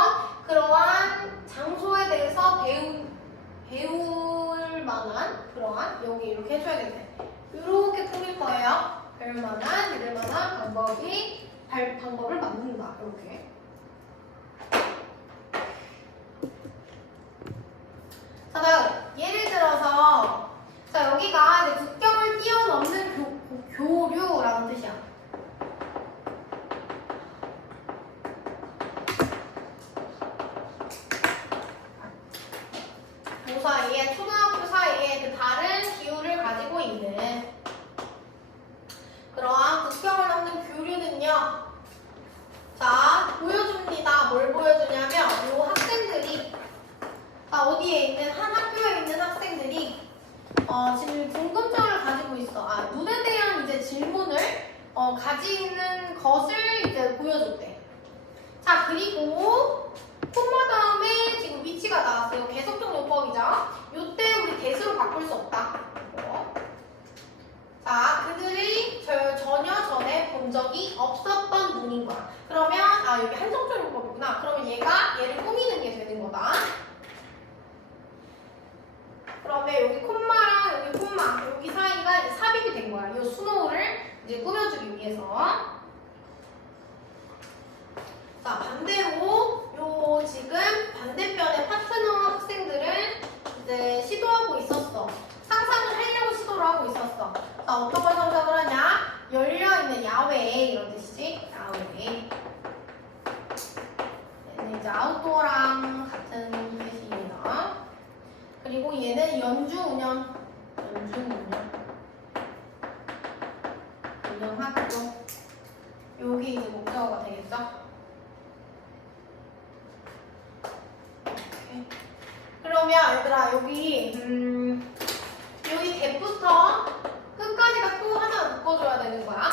그러한 장소에 대해서 배울 만한 그러한 여기 이렇게 해줘야겠네. 이렇게 꾸밀 거예요. 배울 만한, 믿을 만한 방법을 만든다. 이렇게. 자, 다음 예를 들어서 자 여기가 이제 국경을 뛰어넘는 교류라는 뜻이야. 그 사이에 초등학교 사이에 그 다른 기후를 가지고 있는 그러한 국경을 넘는 교류는요. 자 보여줍니다. 뭘 보여주냐면 이 학생들이 어디에 있는 한 학교에 있는 학생들이 지금 궁금증을 가지고 있어. 눈에 대한 이제 질문을 가지는 것을 이제 보여줬대. 자 그리고 콤마 다음에 지금 위치가 나왔어요. 계속적 용법이죠. 요때 우리 대수로 바꿀 수 없다. 자 그들이 전혀 전에 본 적이 없었던 눈인 거야. 그러면 여기 한정적 용법이구나. 그러면 얘를 꾸미는 게 되는 거다. 그러면 여기 콤마랑 여기 콤마 여기 사이가 이제 삽입이 된 거야. 이 스노우를 이제 꾸며주기 위해서. 자 반대로 요 지금 반대편의 파트너 학생들은 이제 시도하고 있었어. 상상을 하려고 시도를 하고 있었어. 자 어떤 걸 상상을 하냐? 열려있는 야외 이런 뜻이지. 야외. 얘는 이제 아웃도어랑 같은 뜻입니다. 그리고 얘는 연중운영학교. 여기 이제 목적어가 되겠죠? 이렇게. 그러면 얘들아 여기 대부터 끝까지가 또 하나 묶어줘야 되는 거야.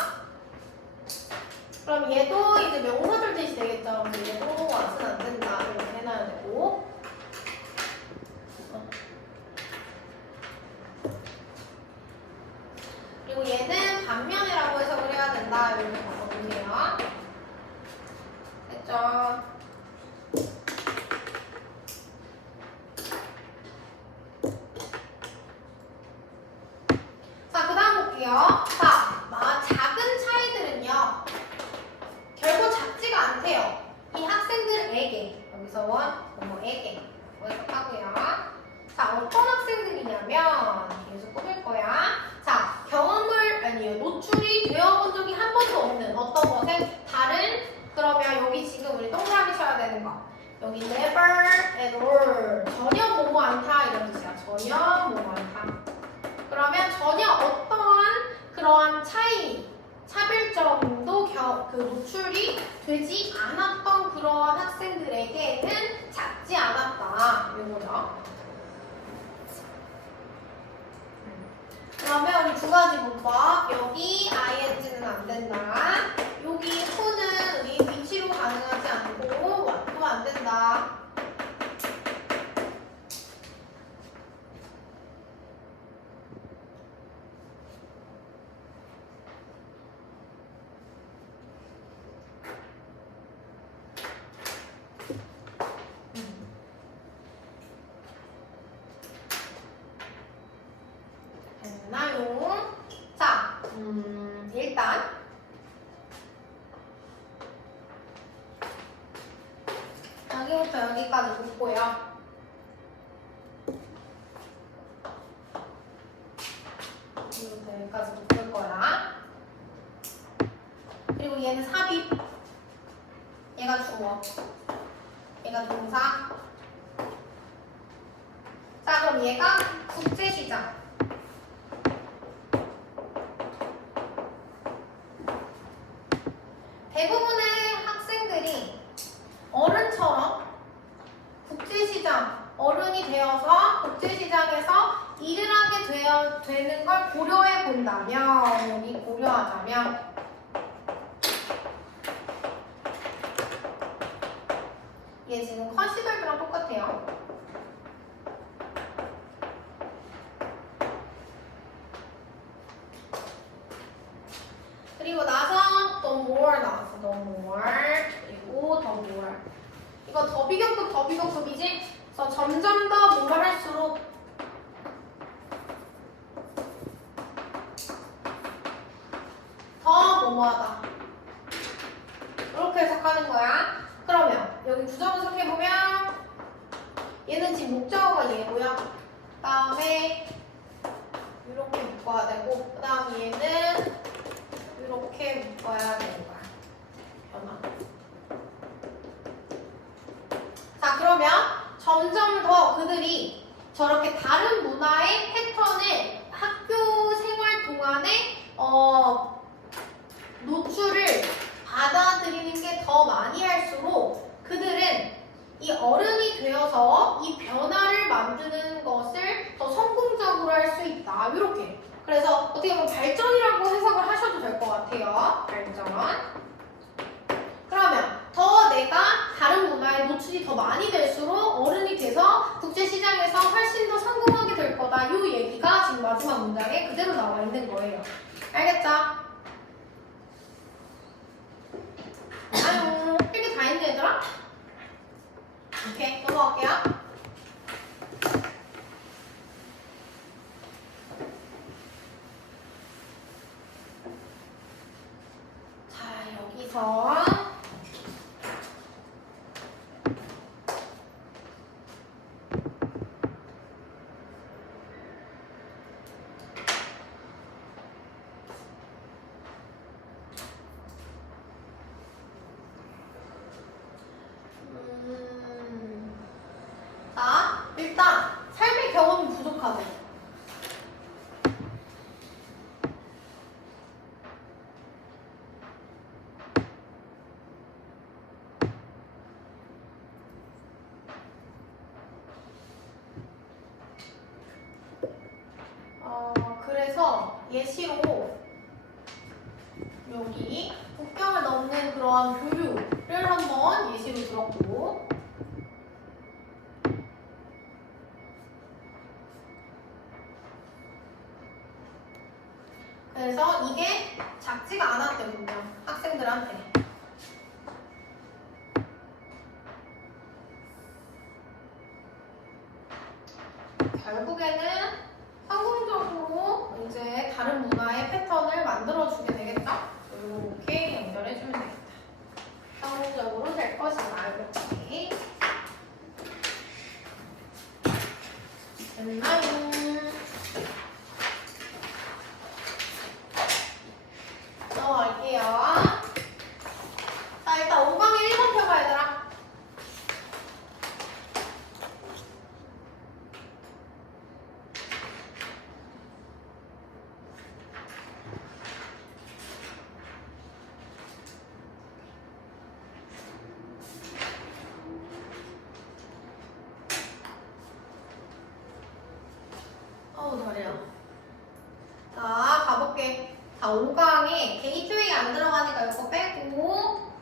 그럼 얘도 이제 명사절 뜻이 되겠죠? 근데 얘도 왔은 안 된다 이렇게 해놔야 되고. 그리고 얘는 반면이라고 해석을 해야 된다. 이렇게 바꿔보세요. 됐죠? 자, 그 다음 볼게요. 자, 작은 차이들은요. 결코 작지가 않대요. 이 학생들에게. 여기서 뭐에게. 해석하고요. 자, 어떤 학생들이냐면 계속 꾸밀 거야. 자, 노출이 되어본 적이 한 번도 없는 어떤 것에 다른 그러면 여기 지금 우리 동그라미 쳐야 되는 거. 여기 never at all. 전혀 뭐뭐 않다 이런 뜻이야. 전혀 뭐뭐 않다. 그러면 전혀 어떠한 그러한 차별점도 노출이 되지 않았던 그러한 학생들에게는 작지 않았다. 이런 거죠. 그러면 우리 두 가지 문법. 여기 ing는 안 된다. 여기 who는 우리 위치로 가능하지 않고 what도 안 된다. 됐나요? 자, 일단 여기부터 여기까지 묶고요. 여기부터 여기까지 묶을 거야. 그리고 얘는 삽입, 얘가 주어, 얘가 동사. 자, 그럼 얘가 국제시장. 대부분의 학생들이 어른처럼 국제시장, 어른이 되어서 국제시장에서 일을 하게 되는 걸 고려해 본다면, 여기 고려하자면, 얘 지금 컨시더드랑 똑같아요. 그리고 나서 the more 나왔어. the more. 그리고 the more. 이거 더 비교급, 더 비교급이지? 그래서 점점 더 뭔가 할수록 더 뭐뭐하다. 이렇게 해석하는 거야. 그러면 여기 구조 분석해보면 얘는 지금 목적어가 얘고요. 그 다음에 이렇게 묶어야 되고, 그 다음 얘는 이렇게 묶어야 되는 거야. 변화. 자, 그러면 점점 더 그들이 저렇게 다른 문화의 패턴을 학교 생활 동안에 노출을 받아들이는 게 더 많이 할수록 그들은 이 어른이 되어서 이 변화를 만드는 것을 더 성공적으로 할 수 있다. 이렇게. 그래서 어떻게 보면 발전이라고 해석을 하셔도 될 것 같아요. 발전. 그러면 더 내가 다른 문화에 노출이 더 많이 될수록 어른이 돼서 국제시장에서 훨씬 더 성공하게 될 거다. 이 얘기가 지금 마지막 문장에 그대로 나와 있는 거예요. 알겠죠? 아유, 이렇게 다 했네, 얘들아? 오케이, 넘어갈게요. 자, 여기서 자, 일단 삶의 경험이 부족하대. 그래서 예시로 여기 국경을 넘는 그러한 교류를 한번 예시로 들었고, 그래서 이게 작지가 않았대, 분명 학생들한테. 결국에는 성공적으로 이제 다른 문화의 패턴을 만들어주게 되겠죠? 이렇게 연결해주면 되겠다. 성공적으로 될 것이다. 이렇게. 됐나요? 넘어갈게요. 자, 일단 5강의 1번 펴봐, 얘들아. 어우, 다리야. 자, 가볼게. 자, 5강에 게이트웨이 안 들어가니까 이거 빼고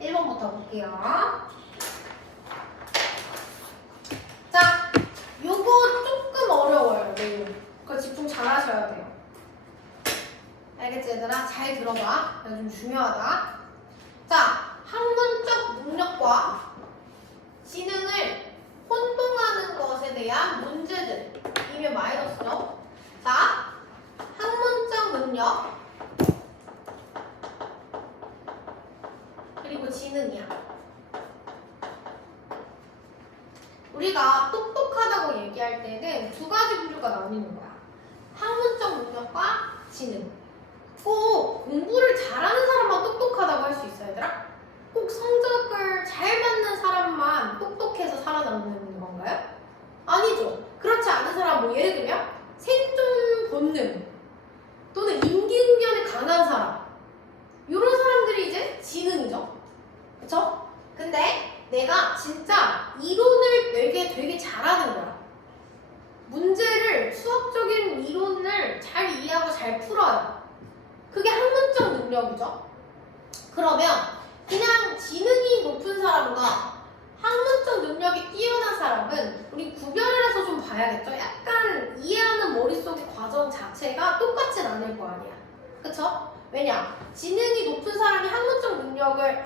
1번부터 볼게요. 자, 요거 조금 어려워요, 내용. 그거 집중 잘 하셔야 돼요. 알겠지, 얘들아? 잘 들어봐. 이거 좀 중요하다. 자, 학문적 능력과 지능을 혼동하는 것에 대한 문제들. 이면 마이너스죠? 자, 능력 그리고 지능이야. 우리가 똑똑하다고 얘기할 때는 두 가지 분류가 나뉘는 거야. 학문적 능력과 지능. 꼭 공부를 잘하는 사람만 똑똑하다고 할 수 있어, 얘들아? 꼭 성적을 잘 받는 사람만 똑똑해서 살아남는 건가요? 아니죠. 그렇지 않은 사람, 뭐 예를 들면 생존 본능 또는 임기응변에 강한 사람, 이런 사람들이 이제 지능이죠. 그쵸? 근데 내가 진짜 이론을 되게 잘하는 거야. 문제를, 수학적인 이론을 잘 이해하고 잘 풀어요. 그게 학문적 능력이죠. 그러면 그냥 지능이 높은 사람과 학문적 능력이 뛰어난 사람은 우리 구별을 해서 좀 봐야겠죠? 약간 이해하는 머릿속의 과정 자체가 똑같진 않을 거 아니야. 그쵸? 왜냐? 지능이 높은 사람이 학문적 능력을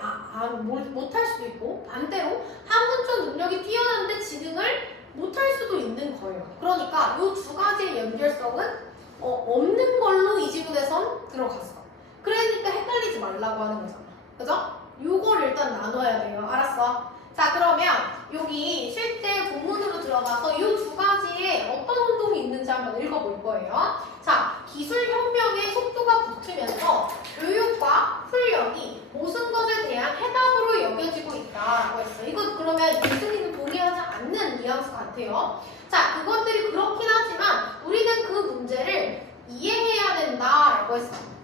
못할 수도 있고, 반대로 학문적 능력이 뛰어난데 지능을 못할 수도 있는 거예요. 그러니까 이 두 가지의 연결성은 없는 걸로 이 지문에선 들어갔어. 그러니까 헷갈리지 말라고 하는 거잖아. 그죠? 요걸 일단 나눠야 돼요. 알았어? 자, 그러면 여기 실제 본문으로 들어가서 이 두 가지에 어떤 운동이 있는지 한번 읽어볼 거예요. 자, 기술혁명의 속도가 붙으면서 교육과 훈련이 모든 것에 대한 해답으로 여겨지고 있다라고 했어요. 이거 그러면 교수님은 동의하지 않는 뉘앙스 같아요. 자, 그것들이 그렇긴 하지만 우리는 그 문제를 이해해야 된다라고 했어요.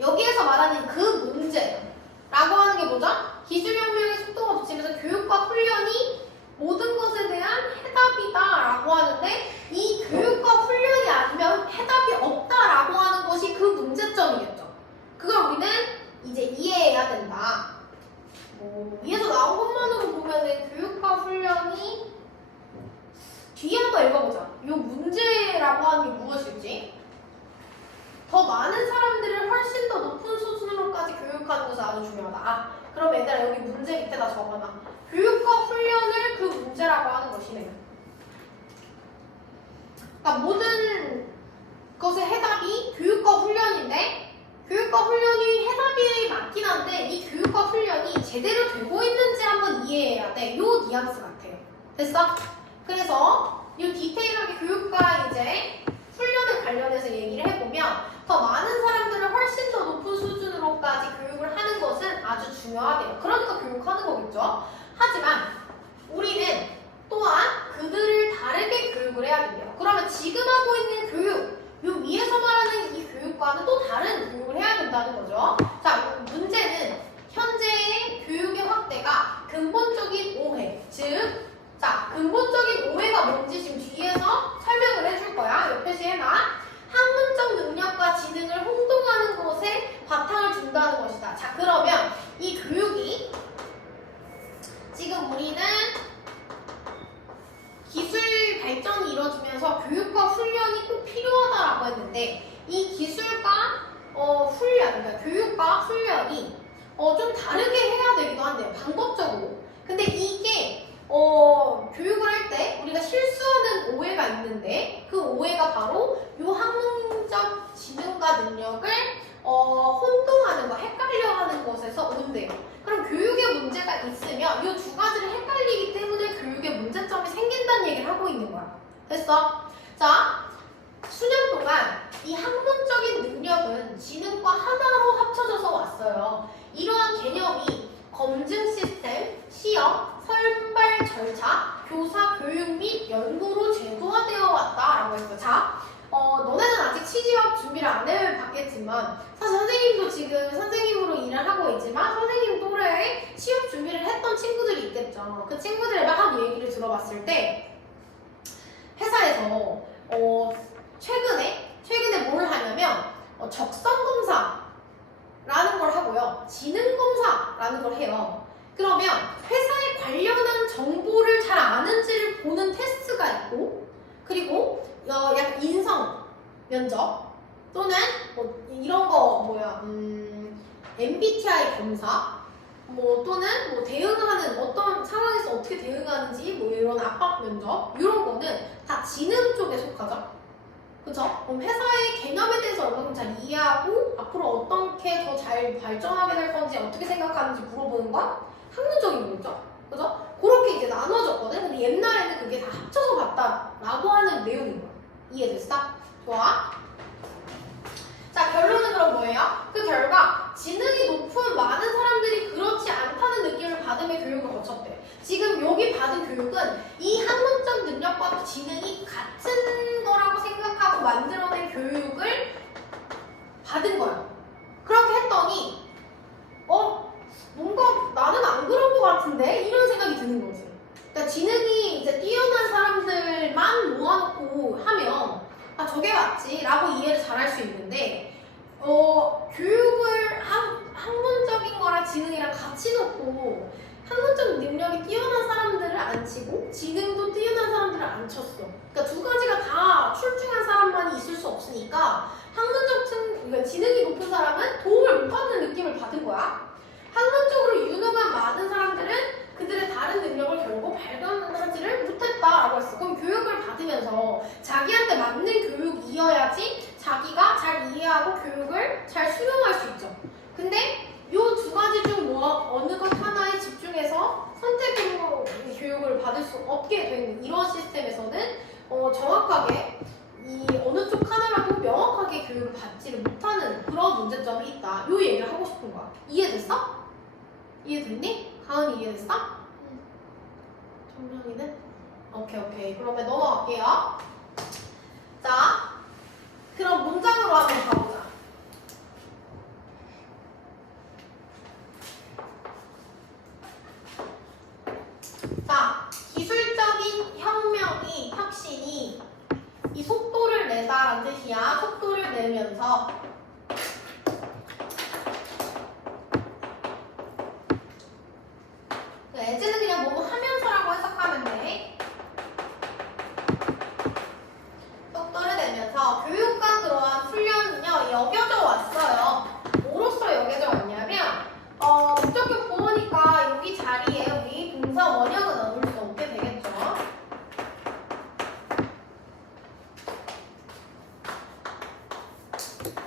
여기에서 말하는 그 문제라고 하는 게 뭐죠? 기술혁명의 속도가 붙이면서 교육과 훈련이 모든 것에 대한 해답이다라고 하는데, 이 교육과 훈련이 아니면 해답이 없다라고 하는 것이 그 문제점이겠죠. 그걸 우리는 이제 이해해야 된다. 위에서 나온 것만으로 보면은 교육과 훈련이, 뒤에 한번 읽어보자. 이 문제라고 하는 게 무엇일지. 더 많은 사람들을 훨씬 더 높은 수준으로까지 교육하는 것이 아주 중요하다. 그럼 얘들아 여기 문제 밑에다 적어놔. 교육과 훈련을 그 문제라고 하는 것이네요. 그러니까 모든 것의 해답이 교육과 훈련인데, 교육과 훈련이 해답이 맞긴 한데 이 교육과 훈련이 제대로 되고 있는지 한번 이해해야 돼. 요 뉘앙스 같아요. 됐어? 그래서 이 디테일하게 교육과 이제 훈련에 관련해서 얘기를 해보면 더 많은 사람들을 훨씬 더 높은 수준으로까지 교육을 하는 것은 아주 중요하대요. 그러니까 교육하는 거겠죠. 하지만 우리는 또한 그들을 다르게 교육을 해야 된대요. 그러면 지금 하고 있는 교육, 요 위에서 말하는 이 교육과는 또 다른 교육을 해야 된다는 거죠. 자, 문제는 현재의 교육의 확대가 근본적인 오해, 즉 근본적인 오해가 뭔지 지금 뒤에서 설명을 해줄 거야. 옆 표시해놔. 학문적 능력과 지능을 혼동하는 것에 바탕을 둔다는 것이다. 자, 그러면 이 교육이, 지금 우리는 기술 발전이 이루어지면서 교육과 훈련이 꼭 필요하다라고 했는데, 이 기술과 훈련, 그러니까 교육과 훈련이 좀 다르게 해야 되기도 한데요. 방법적으로. 근데 이게 교육을 할 때 우리가 실수하는 오해가 있는데, 그 오해가 바로 이 학문적 지능과 능력을 혼동하는 거, 헷갈려 하는 것에서 온대요. 그럼 교육에 문제가 있으면 이 두 가지를 헷갈리기 때문에 교육에 문제점이 생긴다는 얘기를 하고 있는 거야. 됐어? 자, 수년 동안 이 학문적인 능력은 지능과 하나로 합쳐져서 왔어요. 이러한 개념이 검증 시스템, 시험, 선발 절차, 교사 교육 및 연구로 제도화되어 왔다라고 했어요. 자, 너네는 아직 취업 준비를 안 해봤겠지만, 사실 선생님도 지금 선생님으로 일을 하고 있지만 선생님 또래에 취업 준비를 했던 친구들이 있겠죠. 그 친구들의 막 얘기를 들어봤을 때 회사에서 최근에 뭘 하냐면 적성검사라는 걸 하고요, 지능검사라는 걸 해요. 그러면 회사에 관련한 정보를 잘 아는지를 보는 테스트가 있고, 그리고 약간 인성 면접 또는 이런 거 MBTI 검사 또는 대응하는 어떤 상황에서 어떻게 대응하는지 이런 압박 면접, 이런 거는 다 지능 쪽에 속하죠. 그죠? 그럼 회사의 개념에 대해서 얼마큼 잘 이해하고 앞으로 어떻게 더 잘 발전하게 될 건지 어떻게 생각하는지 물어보는 건 학문적인 거겠죠? 그죠? 그렇게 이제 나눠졌거든? 근데 옛날에는 그게 다 합쳐서 봤다라고 하는 내용인 거야. 이해됐어? 좋아? 자, 결론은 그럼 뭐예요? 그 결과 지능이 높은 많은 사람들이 그렇지 않다는 느낌을 받으며 교육을 거쳤대. 지금 여기 받은 교육은 이 학문적 능력과 지능이 같은 거라고 생각하고 만들어낸 교육을 받은 거야. 그렇게 했더니 뭔가 나는 안 그런 것 같은데? 이런 생각이 드는 거지. 그러니까 지능이 이제 뛰어난 사람들만 모아놓고 하면 아 저게 맞지 라고 이해를 잘 할 수 있는데 교육을 학문적인 거랑 지능이랑 같이 놓고 학문적 능력이 뛰어난 사람들을 안 치고 지능도 뛰어난 사람들을 안 쳤어. 그러니까 두 가지가 다 출중한 사람만이 있을 수 없으니까 그러니까 지능이 높은 사람은 도움을 못 받는 느낌을 받은 거야. 학문적으로 유능한 많은 사람들은 그들의 다른 능력을 결국 발견하지를 못했다라고 했어. 그럼 교육을 받으면서 자기한테 맞는 교육이어야지 자기가 잘 이해하고 교육을 잘 수용할 수 있죠. 근데 이 두 가지 중 어느 것 하나에 집중해서 선택으로 교육을 받을 수 없게 된 이런 시스템에서는 정확하게 이 어느 쪽 하나라도 명확하게 교육을 받지를 못하는 그런 문제점이 있다. 이 얘기를 하고 싶은 거야. 이해됐어? 이해됐니? 가은이 이해됐어? 응. 정명이는? 오케이. 그러면 넘어갈게요. 자, 그럼 문장으로 한번 가보자. 자, 기술적인 혁신이 이 속도를 내다라는 뜻이야. 속도를 내면서 예제는 그냥 뭐뭐 하면서라고 해석하면 돼. 속도를 내면서 교육과 그러한 훈련은요 여겨져 왔어요. 뭐로써 여겨져 왔냐면 목적격 보호니까 여기 자리에 우리 동사 원형은 넣을 수 없게 되겠죠.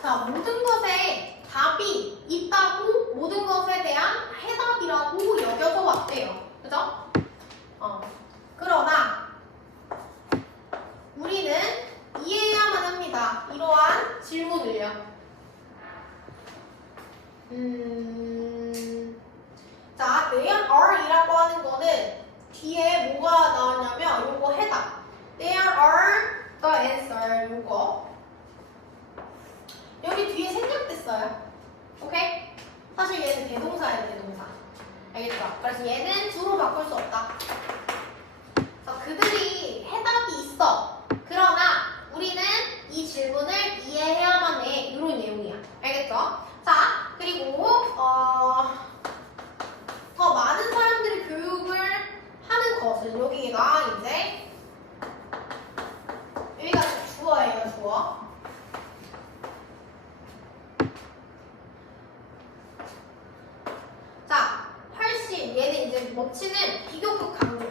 자, 모든 것에 답이 있다고 모든 것에 대한 해답이라고 여겨져 왔대요. 그죠? 그러나 우리는 이해해야만 합니다. 이러한 질문을요. 자, there are이라고 하는 거는 뒤에 뭐가 나왔냐면 요거 해답. There are the answer 요거. 여기 뒤에 생략됐어요. 오케이? 사실 얘는 대동사예요, 대동사. 알겠죠? 그래서 얘는 주로 바꿀 수 없다. 그래서 그들이 해답이 있어. 그러나 우리는 이 질문을 이해해야만 해. 이런 내용이야. 알겠죠? 자, 그리고 더 많은 사람들이 교육을 하는 것은 여기가 이제 여기가 주어예요, 주어. 자, 훨씬 얘는 이제 멋지는 비교급 강조.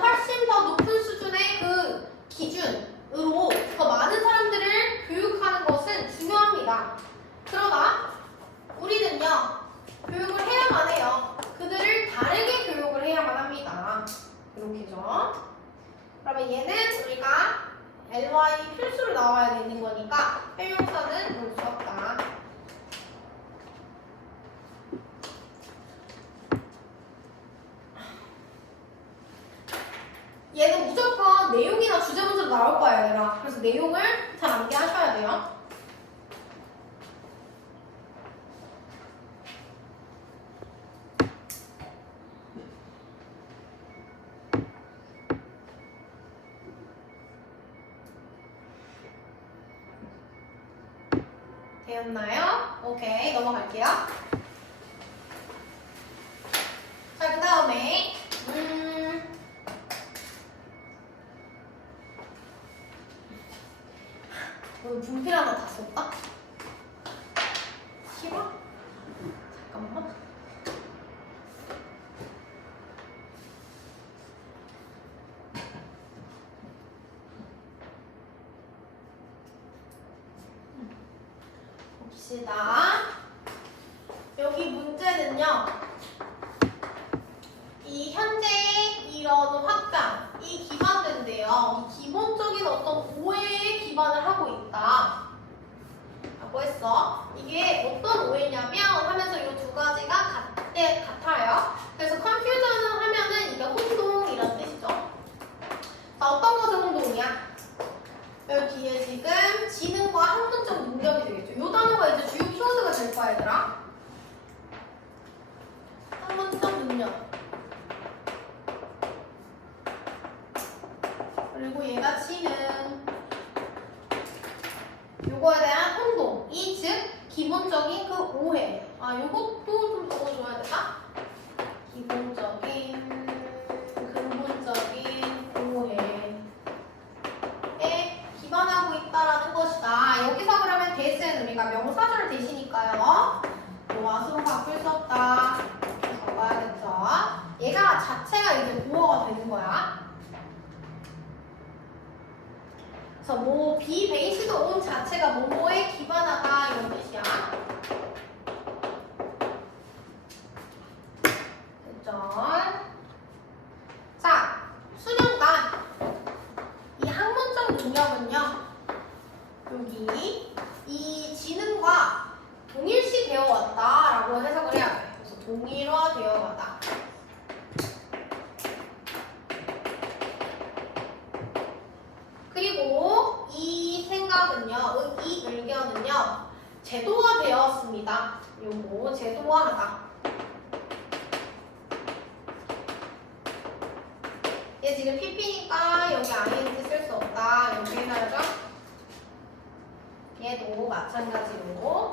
훨씬 더 높은 수준의 그 기준으로 더 많은 사람들을 교육하는 것은 중요합니다. 그러나 우리는요 교육을 해야만 해요. 그들을 다르게 교육을 해야만 합니다. 이렇게죠. 그러면 얘는 우리가 ly 필수로 나와야 되는 거니까 형용사는 볼 수 없다. 얘는 무조건 내용이나 주제 문제로 나올 거야, 얘들아. 그래서 내용을 잘 암기하셔야 돼요. 되었나요? 오케이, 넘어갈게요. 자, 그 다음에 오늘 분필 하나 다 썼다? 싫어? 잠깐만. 봅시다. 여기 문제는요. 이 현재 이런 확장, 이 기반인데요. 이 기본적인 어떤 오해에 기반을 하고 있다. 라고 했어. 이게 어떤 오해냐면 하면서 이 두 가지가 같아요. 그래서 컨퓨전을 하면은 이게 혼동이라는 뜻이죠. 자, 어떤 것은 혼동이야? 여기 뒤에 지금 지능과 학문적 능력이 되겠죠. 이 단어가 이제 주요 키워드가 될 거야, 얘들아. 학문적 능력. 그리고 얘가 지능. 요거에 대한 혼동. 이 즉 기본적인 그 오해. 아, 요것도 좀 적어줘야 되나? 기본적인, 근본적인 오해에 기반하고 있다라는 것이다. 여기서 그러면 대스의 의미가 명사절 대시니까요. 와수로 바꿀 수 없다. 적어야겠죠. 얘가 자체가 이제 보어가 되는 거야. 그래서 뭐 비베이스드 온 자체가 뭐뭐에 기반하다 이런 뜻이야. 됐죠? 자, 수련관. 이 학문적 능력은요. 여기 이 지능과 동일시 되어왔다라고 해석을 해야 돼. 그래서 동일화 되어왔다. 그리고 이 생각은요, 이 의견은요, 제도화되었습니다. 요거 제도화하다. 얘 지금 PP니까 여기 ing 쓸 수 없다. 여기 해놔야죠. 얘도 마찬가지로.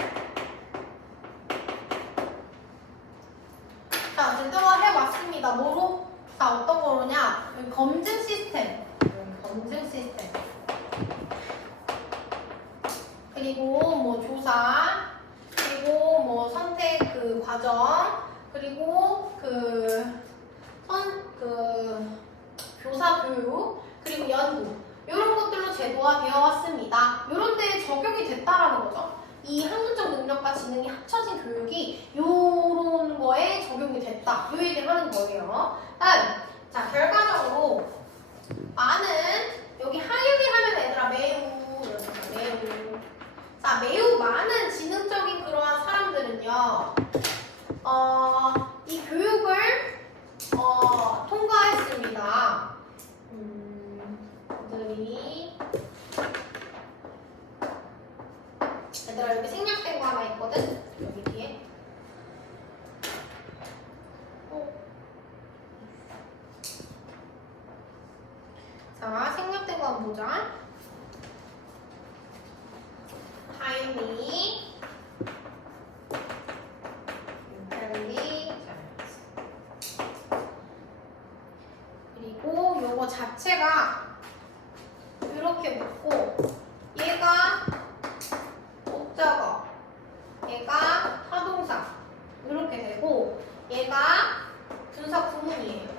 자, 제도화 해왔습니다. 뭐로? 자, 어떤 거로냐? 여기 검증 시스템. 검증 시스템. 그리고 뭐 조사, 그리고 뭐 선택 그 과정, 그리고 교사 교육, 그리고 연구 이런 것들로 제도화되어 왔습니다. 이런 데에 적용이 됐다라는 거죠. 이 학문적 능력과 지능이 합쳐진 교육이 이런 거에 적용이 됐다. 이 얘기를 하는 거예요. 다음, 자 결과적으로 많은 여기 하이리 하면 얘들아 매우 이렇게 매우 자 매우 많은 지능적인 그러한 사람들은요 이 교육을 통과했습니다. 그들이 얘들아 여기 생략된 거 하나 있거든. 여기 뒤에 자 생략된 거 한번 보자. 하이리 그리고 요거 자체가 이렇게 묶고 얘가 목적어 얘가 타동사 이렇게 되고 얘가 분석 구문이에요.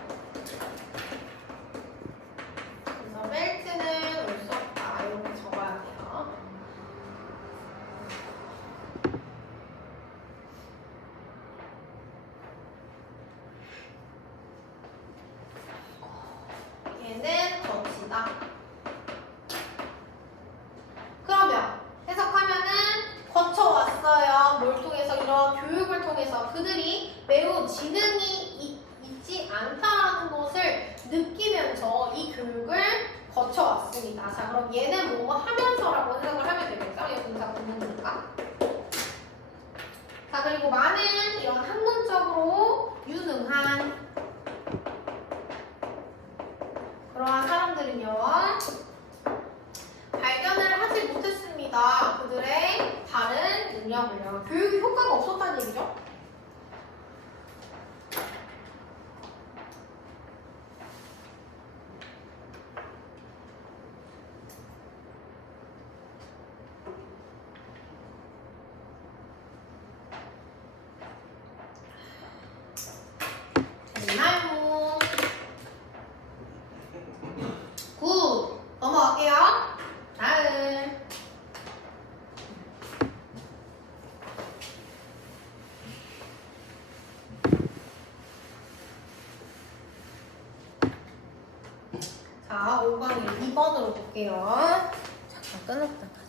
그래서 벨트는 올 수 없다 이렇게 적어야 돼요. 얘는 덫이다. 그러면 해석하면은 거쳐왔어요. 뭘 통해서? 이런 교육을 통해서 그들이 매우 지능이 있지 않다라는 것을 느끼면서 이 교육을 거쳐왔습니다. 자 그럼 얘는 뭐뭐 하면서라고 해석을 하면 되겠죠? 이 분사 구문이니까. 자 그리고 많은 이런 학문적으로 유능한 그러한 사람들은요 발견을 하지 못했습니다. 그들의 다른 능력을요. 교육이 효과가 없었다는 얘기죠. 됐나? 자, 5번 2번으로 볼게요. 잠깐 끊었다 가자.